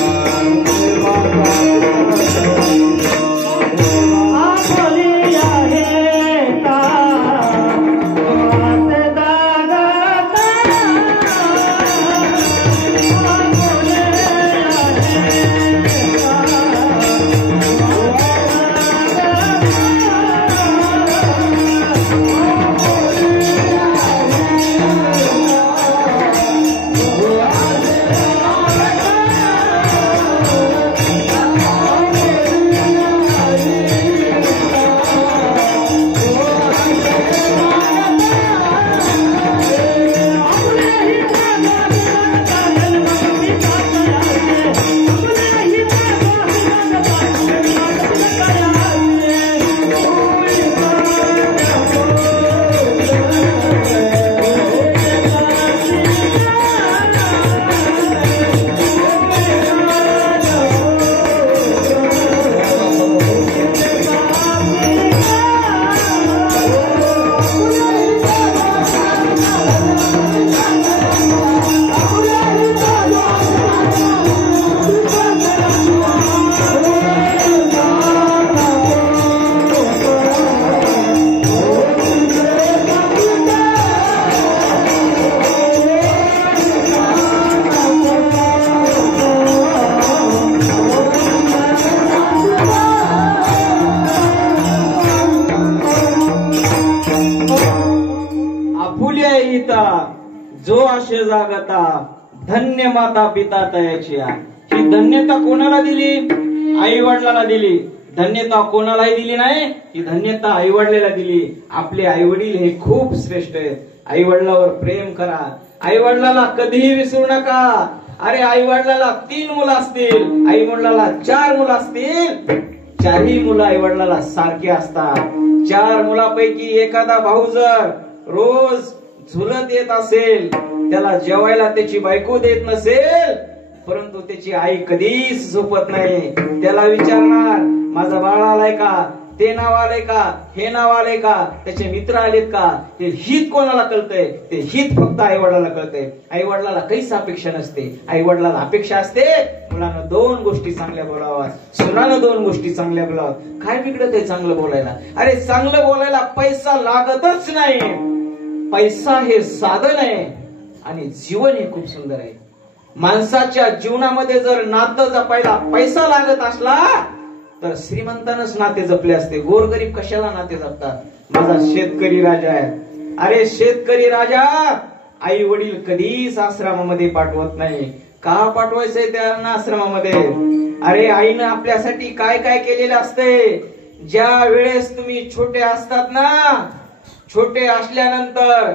जो आशे जागता धन्य माता पिता तयाची. ही धन्यता कोणाला दिली? आई वडिलाला दिली. धन्यता कोणालाही दिली नाही, ही धन्यता आई वडिलाला दिली. आपले आई वडील हे खूप श्रेष्ठ आहेत. आई वडिलावर प्रेम करा. आई वडिलाला कधीही विसरू नका. अरे आई वडिलाला 3 मुलं असतील, आई वडिलाला 4 मुलं असतील, 4ही मुलं आई वडिलाला सारखे असतात. 4 मुलापैकी एखादा भाऊ जर रोज झुलत येत असेल, त्याला जेवायला त्याची बायको देत नसेल, परंतु त्याची आई कधीच झोपत नाही. त्याला विचारणार माझा बाळ आलाय का, ते नाव आलंय का, हे नाव आलंय का, त्याचे मित्र आलेत का. ते हित कोणाला कळतंय? ते हित फक्त आई वडिलाला कळतंय. आई वडिलाला काहीच अपेक्षा नसते. आई वडिलाला अपेक्षा असते मुलानं 2 गोष्टी चांगल्या बोलाव्या, सुनानं 2 गोष्टी चांगल्या बोलाव्या. काय बिघडत आहे चांगलं बोलायला? अरे चांगलं बोलायला पैसा लागतच नाही. पैसा हे साधन आहे आणि जीवन हे खूप सुंदर आहे. माणसाच्या जीवनामध्ये जर नातं जपायला पैसा लागत असला तर श्रीमंतानच नाते जपले असते. गोरगरीब कशाला नाते जपतात? माझा शेतकरी राजा आहे. अरे शेतकरी राजा आई वडील कधीच आश्रमामध्ये पाठवत नाही. का पाठवायचंय त्यांना आश्रमामध्ये? अरे आईनं आपल्यासाठी काय काय केलेलं असते. ज्या वेळेस तुम्ही छोटे असतात ना, छोटे असल्यानंतर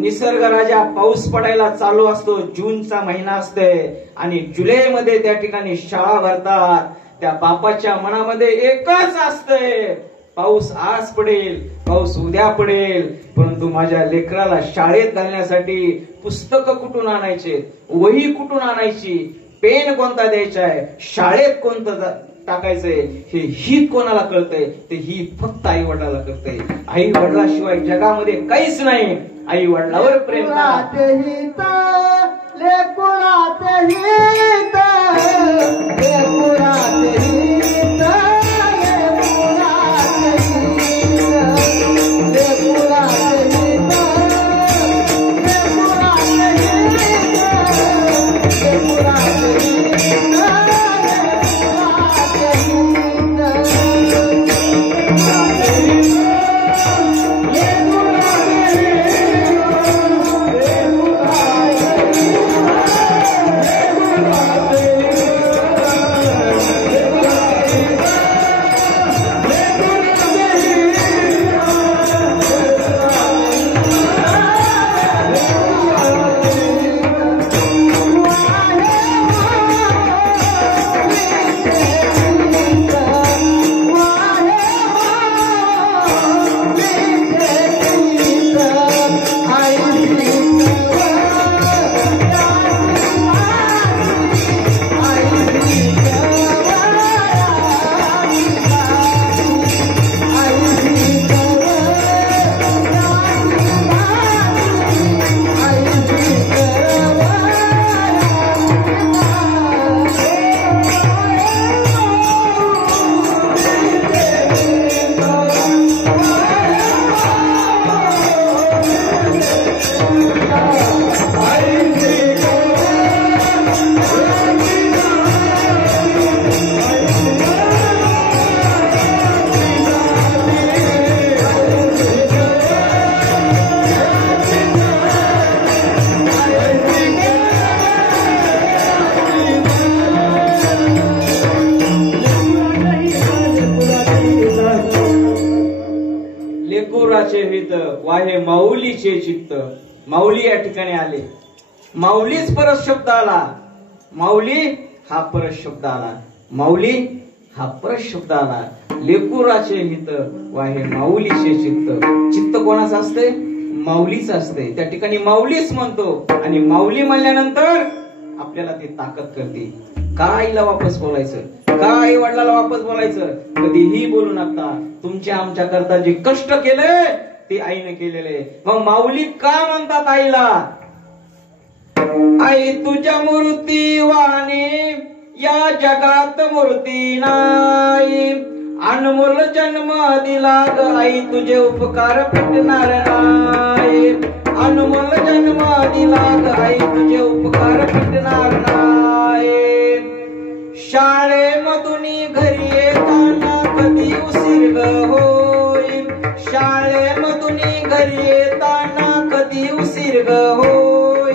निसर्ग राजा पाऊस पडायला चालू असतो. जूनचा महिना असते आणि जुलैमध्ये त्या ठिकाणी शाळा भरतात. त्या बापाच्या मनामध्ये एकच असते, पाऊस आज पडेल, पाऊस उद्या पडेल, परंतु माझ्या लेकराला शाळेत घालण्यासाठी पुस्तकं कुठून आणायचे, वही कुठून आणायची, पेन कोणता द्यायचा आहे, शाळेत कोणतं टाकायचंय, हे हित कोणाला कळतंय? ते हित फक्त आई वडिलाला कळतंय. आई वडिलाशिवाय जगामध्ये काहीच नाही. आई वडिलावर प्रेम करा. वाहे माऊलीचे चित्त. माऊली या ठिकाणी आले. माऊलीच परत शब्द आला. माऊली हा परत शब्द आला. माऊली हा परत शब्द आला. लेकुराचे हित वाहे माऊलीचे चित्त. चित्त कोणाचं असते? माऊलीच असते. त्या ठिकाणी माऊलीच म्हणतो आणि माऊली म्हणल्यानंतर आपल्याला ती ताकद करते. का आईला वापस बोलायचं? का आई वडिलाला वापस बोलायचं? कधीही बोलू नका. तुमच्या आमच्या करता जे कष्ट केले ते आईने केलेले. मग माऊली का म्हणतात आईला? आई तुझ्या मूर्ती वाणी या जगात मूर्ती नाही. अनमोल जन्म दिला ग आई तुझे उपकार फिटणार नाही. अनमोल जन्म दिला ग आई तुझे उपकार फिटणार नाही. शाळेमधून घरी येताना कधी उशीर ग होय. शाळेमधून घरी येताना कधी उशीर ग होय.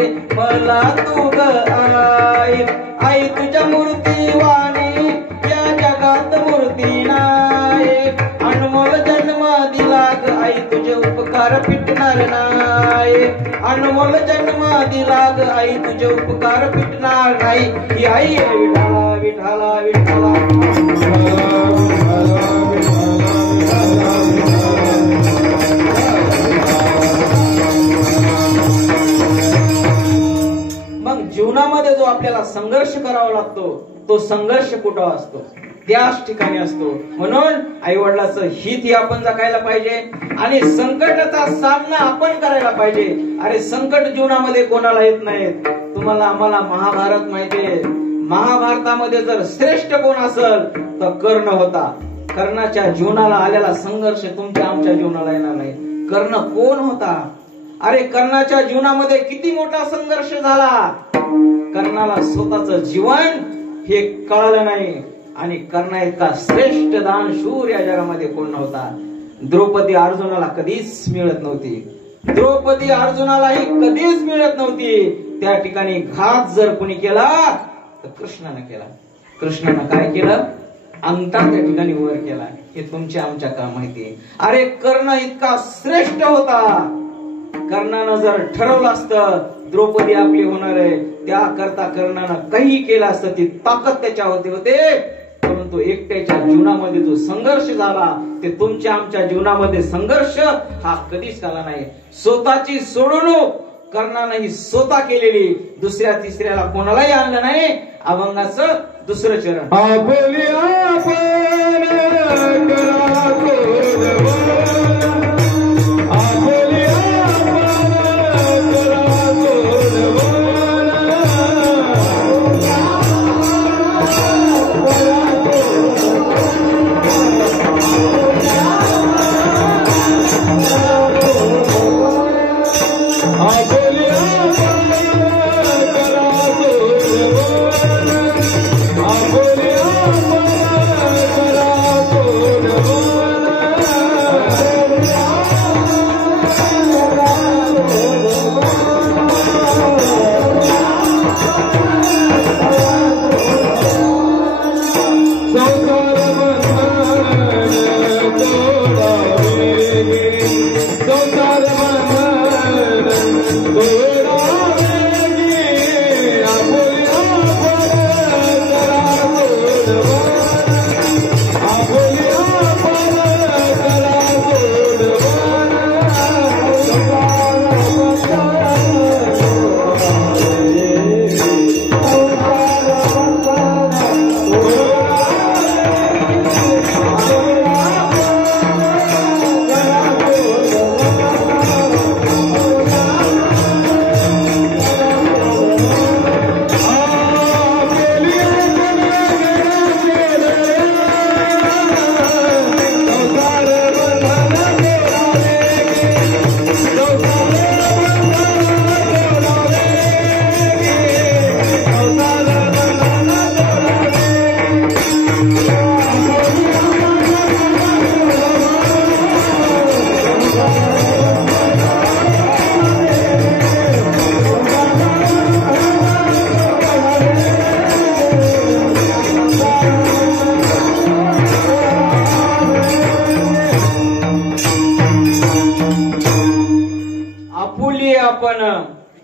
रे मला तू ग आई आई तुझ्या मूर्ती वाणी या जगात मूर्ती नाही अनमोल जन्म दिला ग आई तुझे उपकार फिटणार नाही अनमोल जन्म दिला ग आई तुझे उपकार फिटणार नाही ही आई विठाला विठाला विठाला मग जीवनामध्ये जो आपल्याला संघर्ष करावा लागतो तो संघर्ष कुठं असतो त्याच ठिकाणी असतो म्हणून आई वडिलांचं हित ही आपण जगायला पाहिजे आणि संकटाचा सामना आपण करायला पाहिजे अरे संकट जीवनामध्ये कोणाला येत नाहीत तुम्हाला आम्हाला महाभारत माहितीये महाभारतामध्ये जर श्रेष्ठ कोण असेल तर कर्ण होता कर्णाच्या जीवनाला आलेला संघर्ष तुमच्या आमच्या जीवनाला येणार नाही कर्ण कोण होता अरे कर्णाच्या जीवनामध्ये किती मोठा संघर्ष झाला कर्णाला स्वतःच जीवन हे कळलं नाही आणि कर्णा इतका श्रेष्ठ दानशूर या जगामध्ये कोण नव्हता द्रौपदी अर्जुनाला कधीच मिळत नव्हती द्रौपदी अर्जुनालाही कधीच मिळत नव्हती त्या ठिकाणी घात जर कोणी केला तर कृष्णानं केला कृष्णानं काय केलं अंगठा त्या ठिकाणी वर केला हे तुमच्या आमच्या का माहिती अरे कर्ण इतका श्रेष्ठ होता कर्णानं जर ठरवलं असतं द्रौपदी आपली होणार आहे त्याकरता कर्णानं काही केलं असतं ती ताकद त्याच्यावरती होते परंतु एकट्याच्या जीवनामध्ये जो संघर्ष झाला ते तुमच्या आमच्या जीवनामध्ये संघर्ष हा कधीच झाला नाही स्वतःची सोडवणूक कर्णानं ही स्वतः केलेली दुसऱ्या तिसऱ्याला कोणालाही आणलं नाही अभंगाचं दुसरं चरण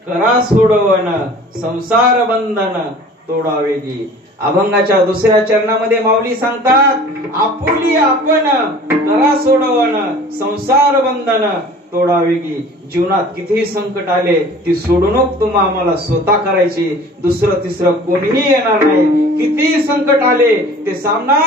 करा सोडवण संसार बंधन तोडावे की अभंगाच्या दुसऱ्या चरणामध्ये माऊली सांगतात आपुली आपण करा सोडवण संसार बंधन तोडावे की जीवनात कितीही संकट आले ती सोडवणूक तुम्हा आम्हाला स्वतः करायची दुसरं तिसरं कोणीही येणार नाही कितीही संकट आले ते सामना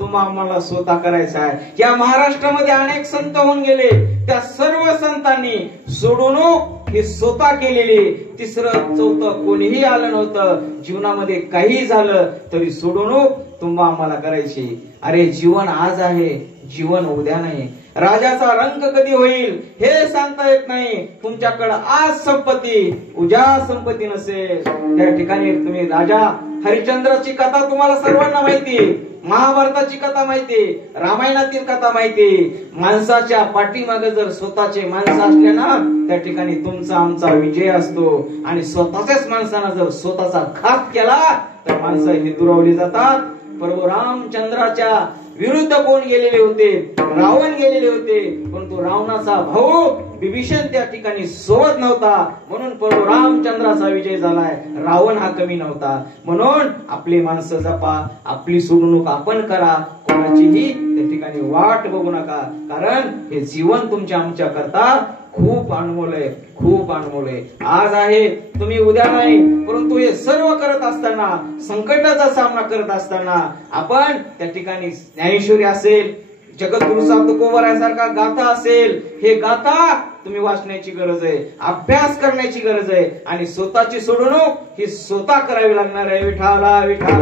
तुम्हा आम्हाला स्वतः करायचा आहे या महाराष्ट्रामध्ये अनेक संत होऊन गेले त्या सर्व संतांनी सोडवणूक ही स्वतः केलेली तिसरं चौथं कोणीही आलं नव्हतं जीवनामध्ये काही झालं तरी सोडवणूक तुम्हा आम्हाला करायची. अरे जीवन आज आहे, जीवन उद्या नाही. राजाचा रंग कधी होईल हे सांगता येत नाही. तुमच्याकडे आज संपत्ती, उद्या संपत्ती नसेल. त्या ठिकाणी तुम्ही राजा हरिश्चंद्राची कथा तुम्हाला सर्वांना माहिती, महाभारताची कथा माहिती, रामायणातील कथा माहिती. माणसाच्या पाठीमागे जर स्वतःचे माणसं असले ना, त्या ठिकाणी तुमचा आमचा विजय असतो. आणि स्वतःच्याच माणसानं जर स्वतःचा घात केला तर माणसं ही दुरावली जातात. प्रभू रामचंद्राच्या विरुद्ध कोण गेलेले होते? रावण गेलेले होते. परंतु रावणाचा भाऊ विभीषण त्या ठिकाणी सोबत नव्हता, म्हणून प्रभू रामचंद्राचा विजय झालाय. रावण हा कमी नव्हता. म्हणून आपली माणसं जपा, आपली सोडवणूक आपण करा, कोणाचीही त्या ठिकाणी वाट बघू नका. कारण हे जीवन तुमच्या आमच्या करता खूप अनमोल आहे, खूप अनमोल आहे. आज आहे, तुम्ही उद्या नाही. परंतु हे सर्व करत असताना, संकटाचा सामना करत असताना आपण त्या ठिकाणी ज्ञानेश्वरी असेल, जगद्गुरूचा तुकोबरायासारखा गाथा असेल, हे गाथा तुम्ही वाचण्याची गरज आहे, अभ्यास करण्याची गरज आहे. आणि स्वतःची सोडवणूक ही स्वतः करावी लागणार आहे. विठाला विठाला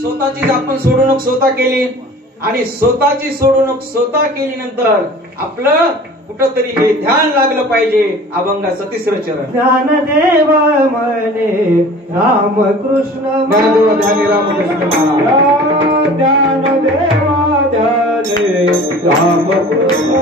स्वतःचीच आपण सोडवणूक स्वतः केली आणि स्वतःची सोडवणूक स्वतः केल्यानंतर आपलं कुठंतरी हे ध्यान लागलं पाहिजे. अभंगा 37 चरण. ज्ञानदेव म्हणे रामकृष्ण ज्ञानदेव ध्यानी रामकृष्ण महाराज. ज्ञानदेव ध्याने रामकृष्ण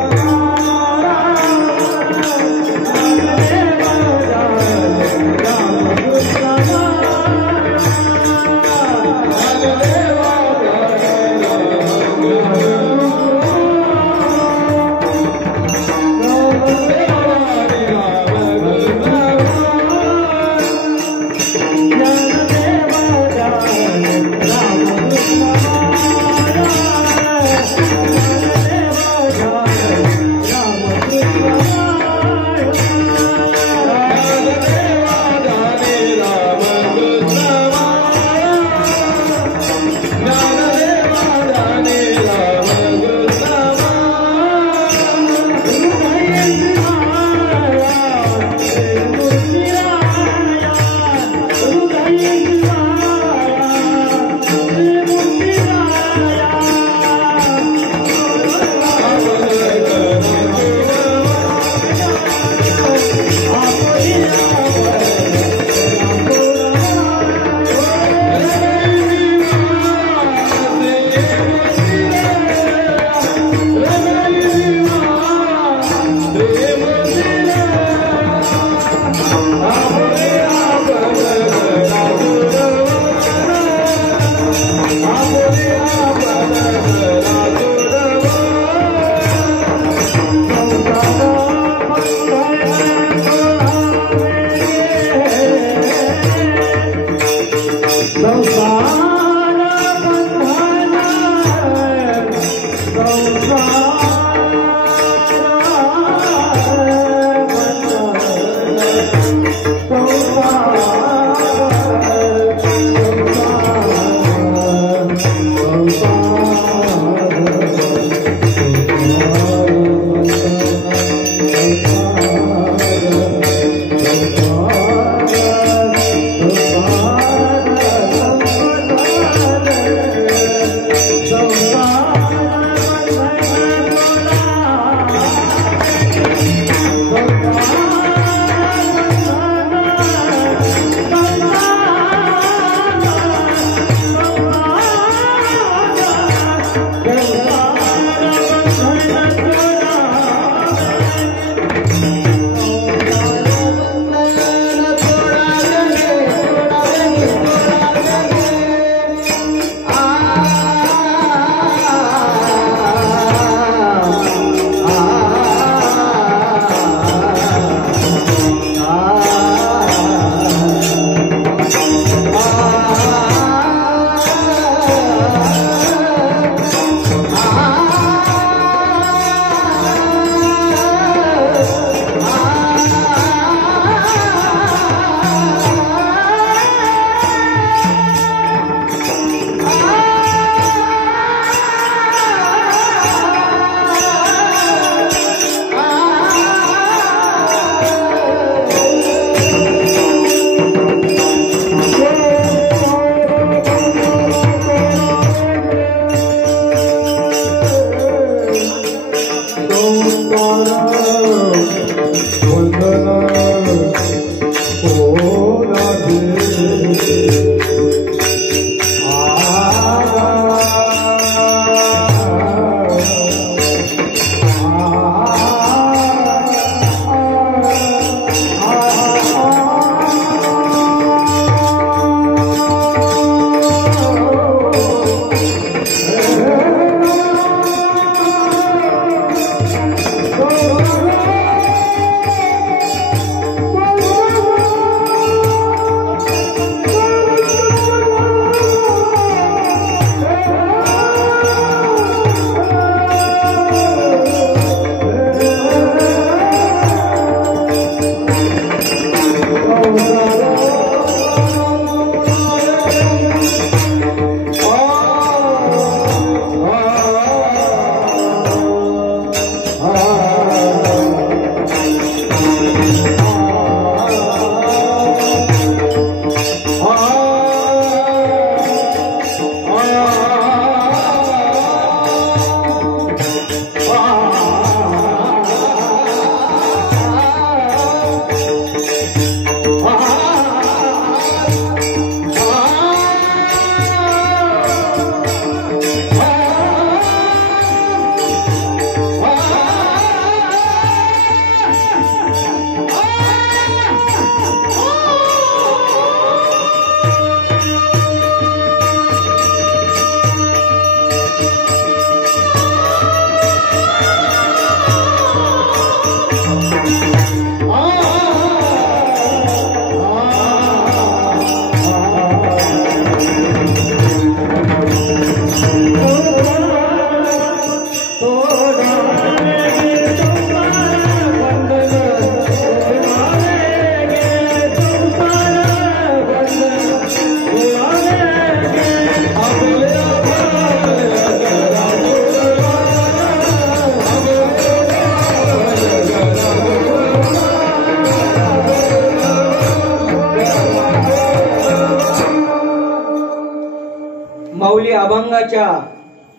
माऊली अभंगाच्या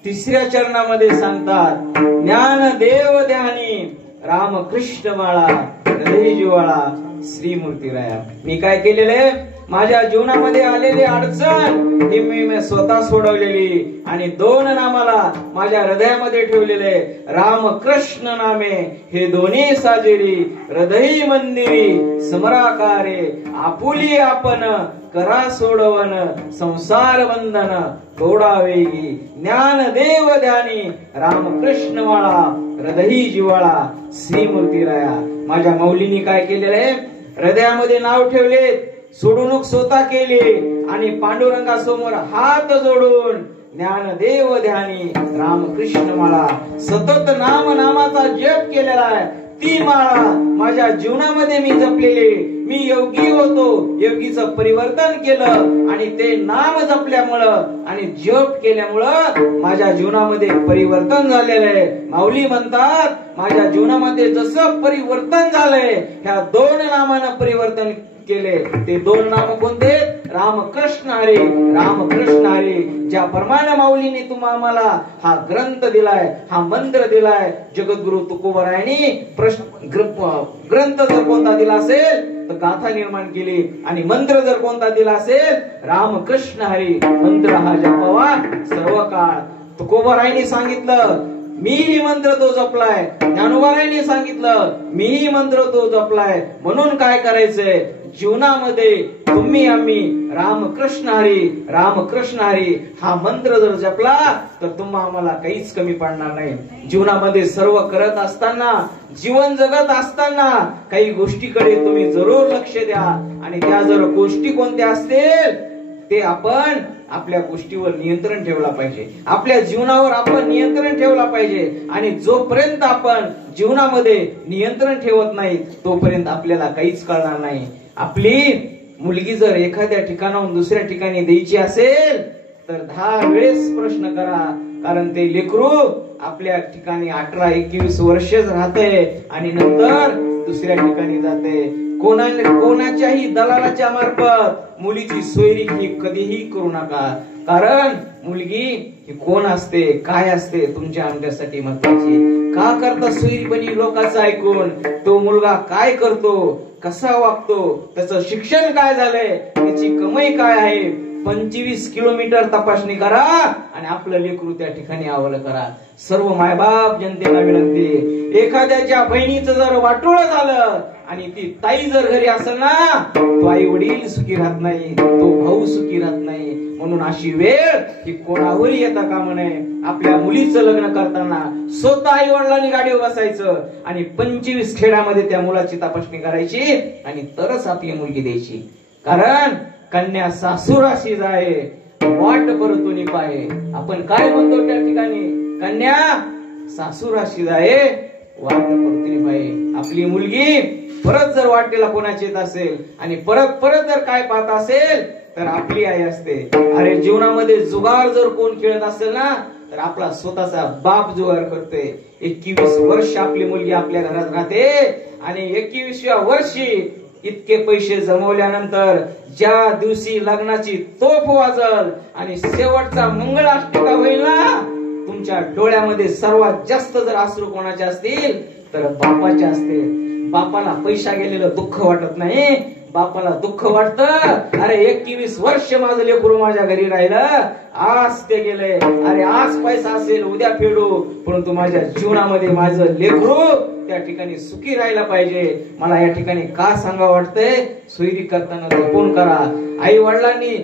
3ऱ्या चरणामध्ये सांगतात, ज्ञान देव ध्यानी रामकृष्ण माळा हृदय जिवाळा श्रीमूर्ती राया. मी काय केलेले, माझ्या जीवनामध्ये आलेली अडचण ही मी स्वतः सोडवलेली आणि 2 नामाला माझ्या हृदयामध्ये ठेवलेले. रामकृष्ण नामे हे दोन्ही साजेरी, हृदयी मंदिरी समराकारे आपुली आपण करा सोडवन संसार बंधन तोडावेगी. ज्ञान देव ध्यानी रामकृष्ण माळा हृदयी जिवाळा श्रीमूर्ती राया. माझ्या माऊलींनी काय केलेलं आहे, हृदयामध्ये नाव ठेवले, सोडवणूक स्वतः केली आणि पांडुरंगासमोर हात जोडून ज्ञानदेव ध्यानी रामकृष्ण माळा सतत नामाचा जप केलेला आहे. ती माळा माझ्या जीवनामध्ये मी जपलेली. मी योगी होतो, योगीचं परिवर्तन केलं आणि ते नाम जपल्यामुळं आणि जप केल्यामुळं माझ्या जीवनामध्ये परिवर्तन झालेलं आहे. माऊली म्हणतात, माझ्या जीवनामध्ये जसं परिवर्तन झालंय, ह्या 2 नामानं परिवर्तन केले. ते 2 नाम कोणते? रामकृष्ण हरी, रामकृष्ण हरी. ज्या प्रमाणे माऊलीने आम्हाला हा ग्रंथ दिलाय, हा मंत्र दिलाय, जगद्गुरु तुकोबरायांनी ग्रंथ जर कोणता दिला असेल तर गाथा निर्माण केली आणि मंत्र जर कोणता दिला असेल रामकृष्ण हरी मंत्र हा जपावा सर्व काळ. तुकोबरायांनी सांगितलं, मीही मंत्र तो जपलाय. ज्ञानोबारायांनी सांगितलं, मीही मंत्र तो जपलाय. म्हणून काय करायचंय, जीवनामध्ये तुम्ही आम्ही रामकृष्ण हरी, रामकृष्ण हरी हा मंत्र जर जपला तर तुम्हाला आम्हाला काहीच कमी पडणार नाही. जीवनामध्ये सर्व करत असताना, जीवन जगत असताना काही गोष्टीकडे तुम्ही जरूर लक्ष द्या आणि त्या जर गोष्टी कोणत्या असतील ते आपण आपल्या गोष्टीवर नियंत्रण ठेवला पाहिजे, आपल्या जीवनावर आपण नियंत्रण ठेवला पाहिजे. आणि जोपर्यंत आपण जीवनामध्ये नियंत्रण ठेवत नाही तोपर्यंत आपल्याला काहीच कळणार नाही. आपली मुलगी जर एखाद्या ठिकाणाहून दुसऱ्या ठिकाणी द्यायची असेल तर 10 वेळेस प्रश्न करा, कारण ते लेकरू आपल्या ठिकाणी 18-21 वर्षच राहते आणि नंतर दुसऱ्या ठिकाणी जाते. कोणाच्याही दलालाच्या मार्फत मुलीची सोयरी ही कधीही करू नका, कारण मुलगी ही कोण असते, काय असते तुमच्या आमच्यासाठी महत्वाची. का करता सोयरीपणी लोकांचं ऐकून? तो मुलगा काय करतो, कसा वागतो, त्याचं शिक्षण काय झालंय, त्याची कमाई काय आहे, 25 किलोमीटर तपासणी करा आणि आपलं लेकरू त्या ठिकाणी आवलं करा. सर्व मायबाप जनतेला विनंती, एखाद्याच्या बहिणीचं जर वाटोळं झालं आणि ती ताई जर घरी असेल ना, तो आई वडील सुखी राहत नाही, तो भाऊ सुखी राहत नाही. म्हणून अशी वेळ ही कोणावरही येता कामा नये. आपल्या मुलीचं लग्न करताना स्वतः आई वडिलांनी गाडीवर बसायचं आणि 25 खेड्यामध्ये त्या मुलाची तपासणी करायची आणि तरच आपली मुलगी द्यायची. कारण कन्या सासूराशी जाय वाट परतुनी पाये. आपण काय म्हणतो त्या ठिकाणी, कन्या सासूराशी जाय वाट परतुनी पाये. आपली मुलगी परत जर वाटेला कोणाची येत असेल आणि परत जर काय पाहत असेल तर आपली आई असते. अरे जीवनामध्ये जुगार जर कोण खेळत असेल ना तर आपला स्वतःचा बाप जुगार करतोय. 21 वर्ष आपली मुलगी आपल्या घरात राहते आणि 21व्या वर्षी इतके पैसे जमवल्यानंतर ज्या दिवशी लग्नाची तोफ वाजल आणि शेवटचा मंगळाष्टका होईल ना, तुमच्या डोळ्यामध्ये सर्वात जास्त जर अश्रू कोणाचे असतील तर बापाचे असतील. बापाला पैसा गेलेलं दुःख वाटत नाही, बापाला दुःख वाटतं, अरे 21 वर्ष माझं लेकरू माझ्या घरी राहिलं, आज ते गेले, अरे आज पैसा असेल उद्या फेडू, परंतु माझ्या जीवनामध्ये माझं लेकरू त्या ठिकाणी सुखी राहायला पाहिजे. मला या ठिकाणी का सांगा वाटतंय, सोयरी करताना जपून करा. आई वडिलांनी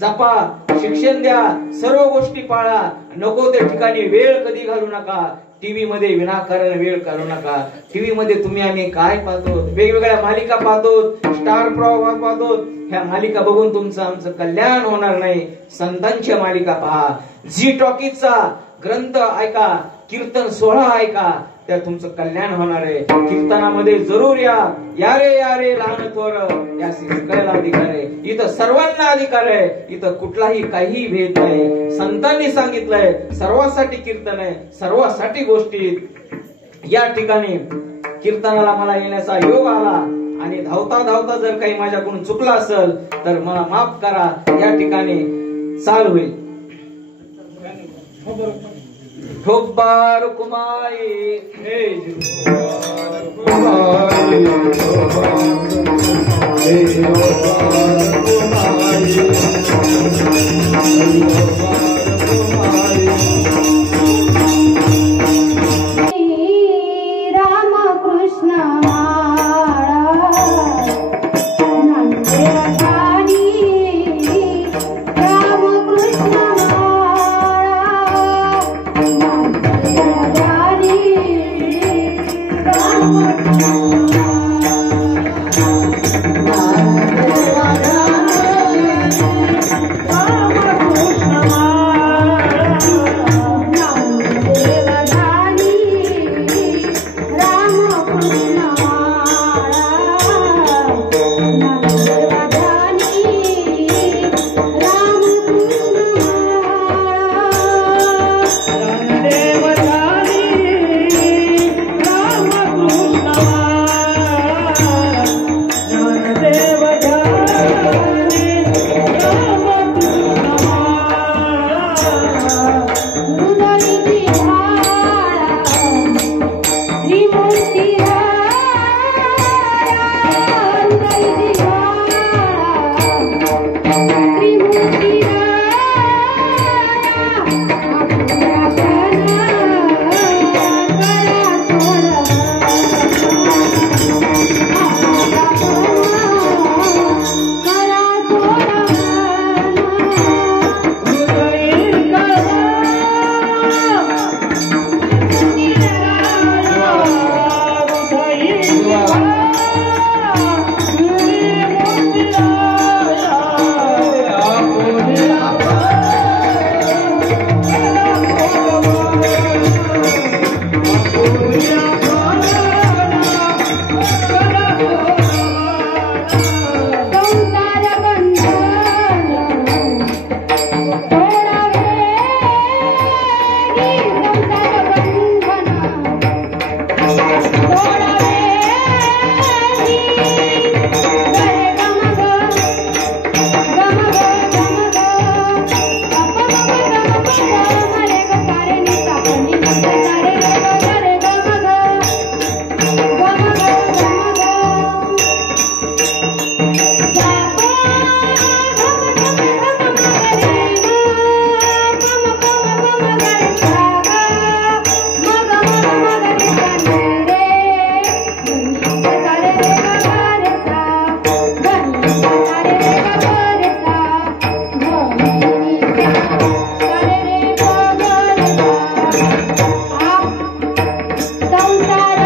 जपा, शिक्षण द्या, सर्व गोष्टी पाळा. नको त्या ठिकाणी वेळ कधी घालू नका. टीव्ही मध्ये विनाकारण वेळ घालू नका. टीव्ही मध्ये तुम्ही आम्ही काय पाहतो, वेगवेगळ्या मालिका पाहतो, स्टार प्रवाह पाहतो. ह्या मालिका बघून तुमचं आमचं कल्याण होणार नाही. संतांच्या मालिका पहा, झी टॉकीजचा ग्रंथ ऐका, कीर्तन सोहळा ऐका, त्या तुमचं कल्याण होणार आहे. कीर्तनामध्ये जरूर या. या रे लहान थोर या सगळ्याला अधिकार आहे. इथं सर्वांना अधिकार आहे. इथं कुठलाही काही भेद नाही. संतांनी सांगितलंय सर्वांसाठी कीर्तन आहे, सर्वांसाठी गोष्टी. या ठिकाणी कीर्तनाला मला येण्याचा योग आला आणि धावता जर काही माझ्याकडून चुकलं असेल तर मला माफ करा. या ठिकाणी चाल होईल. ठोकबार कुमाई संसार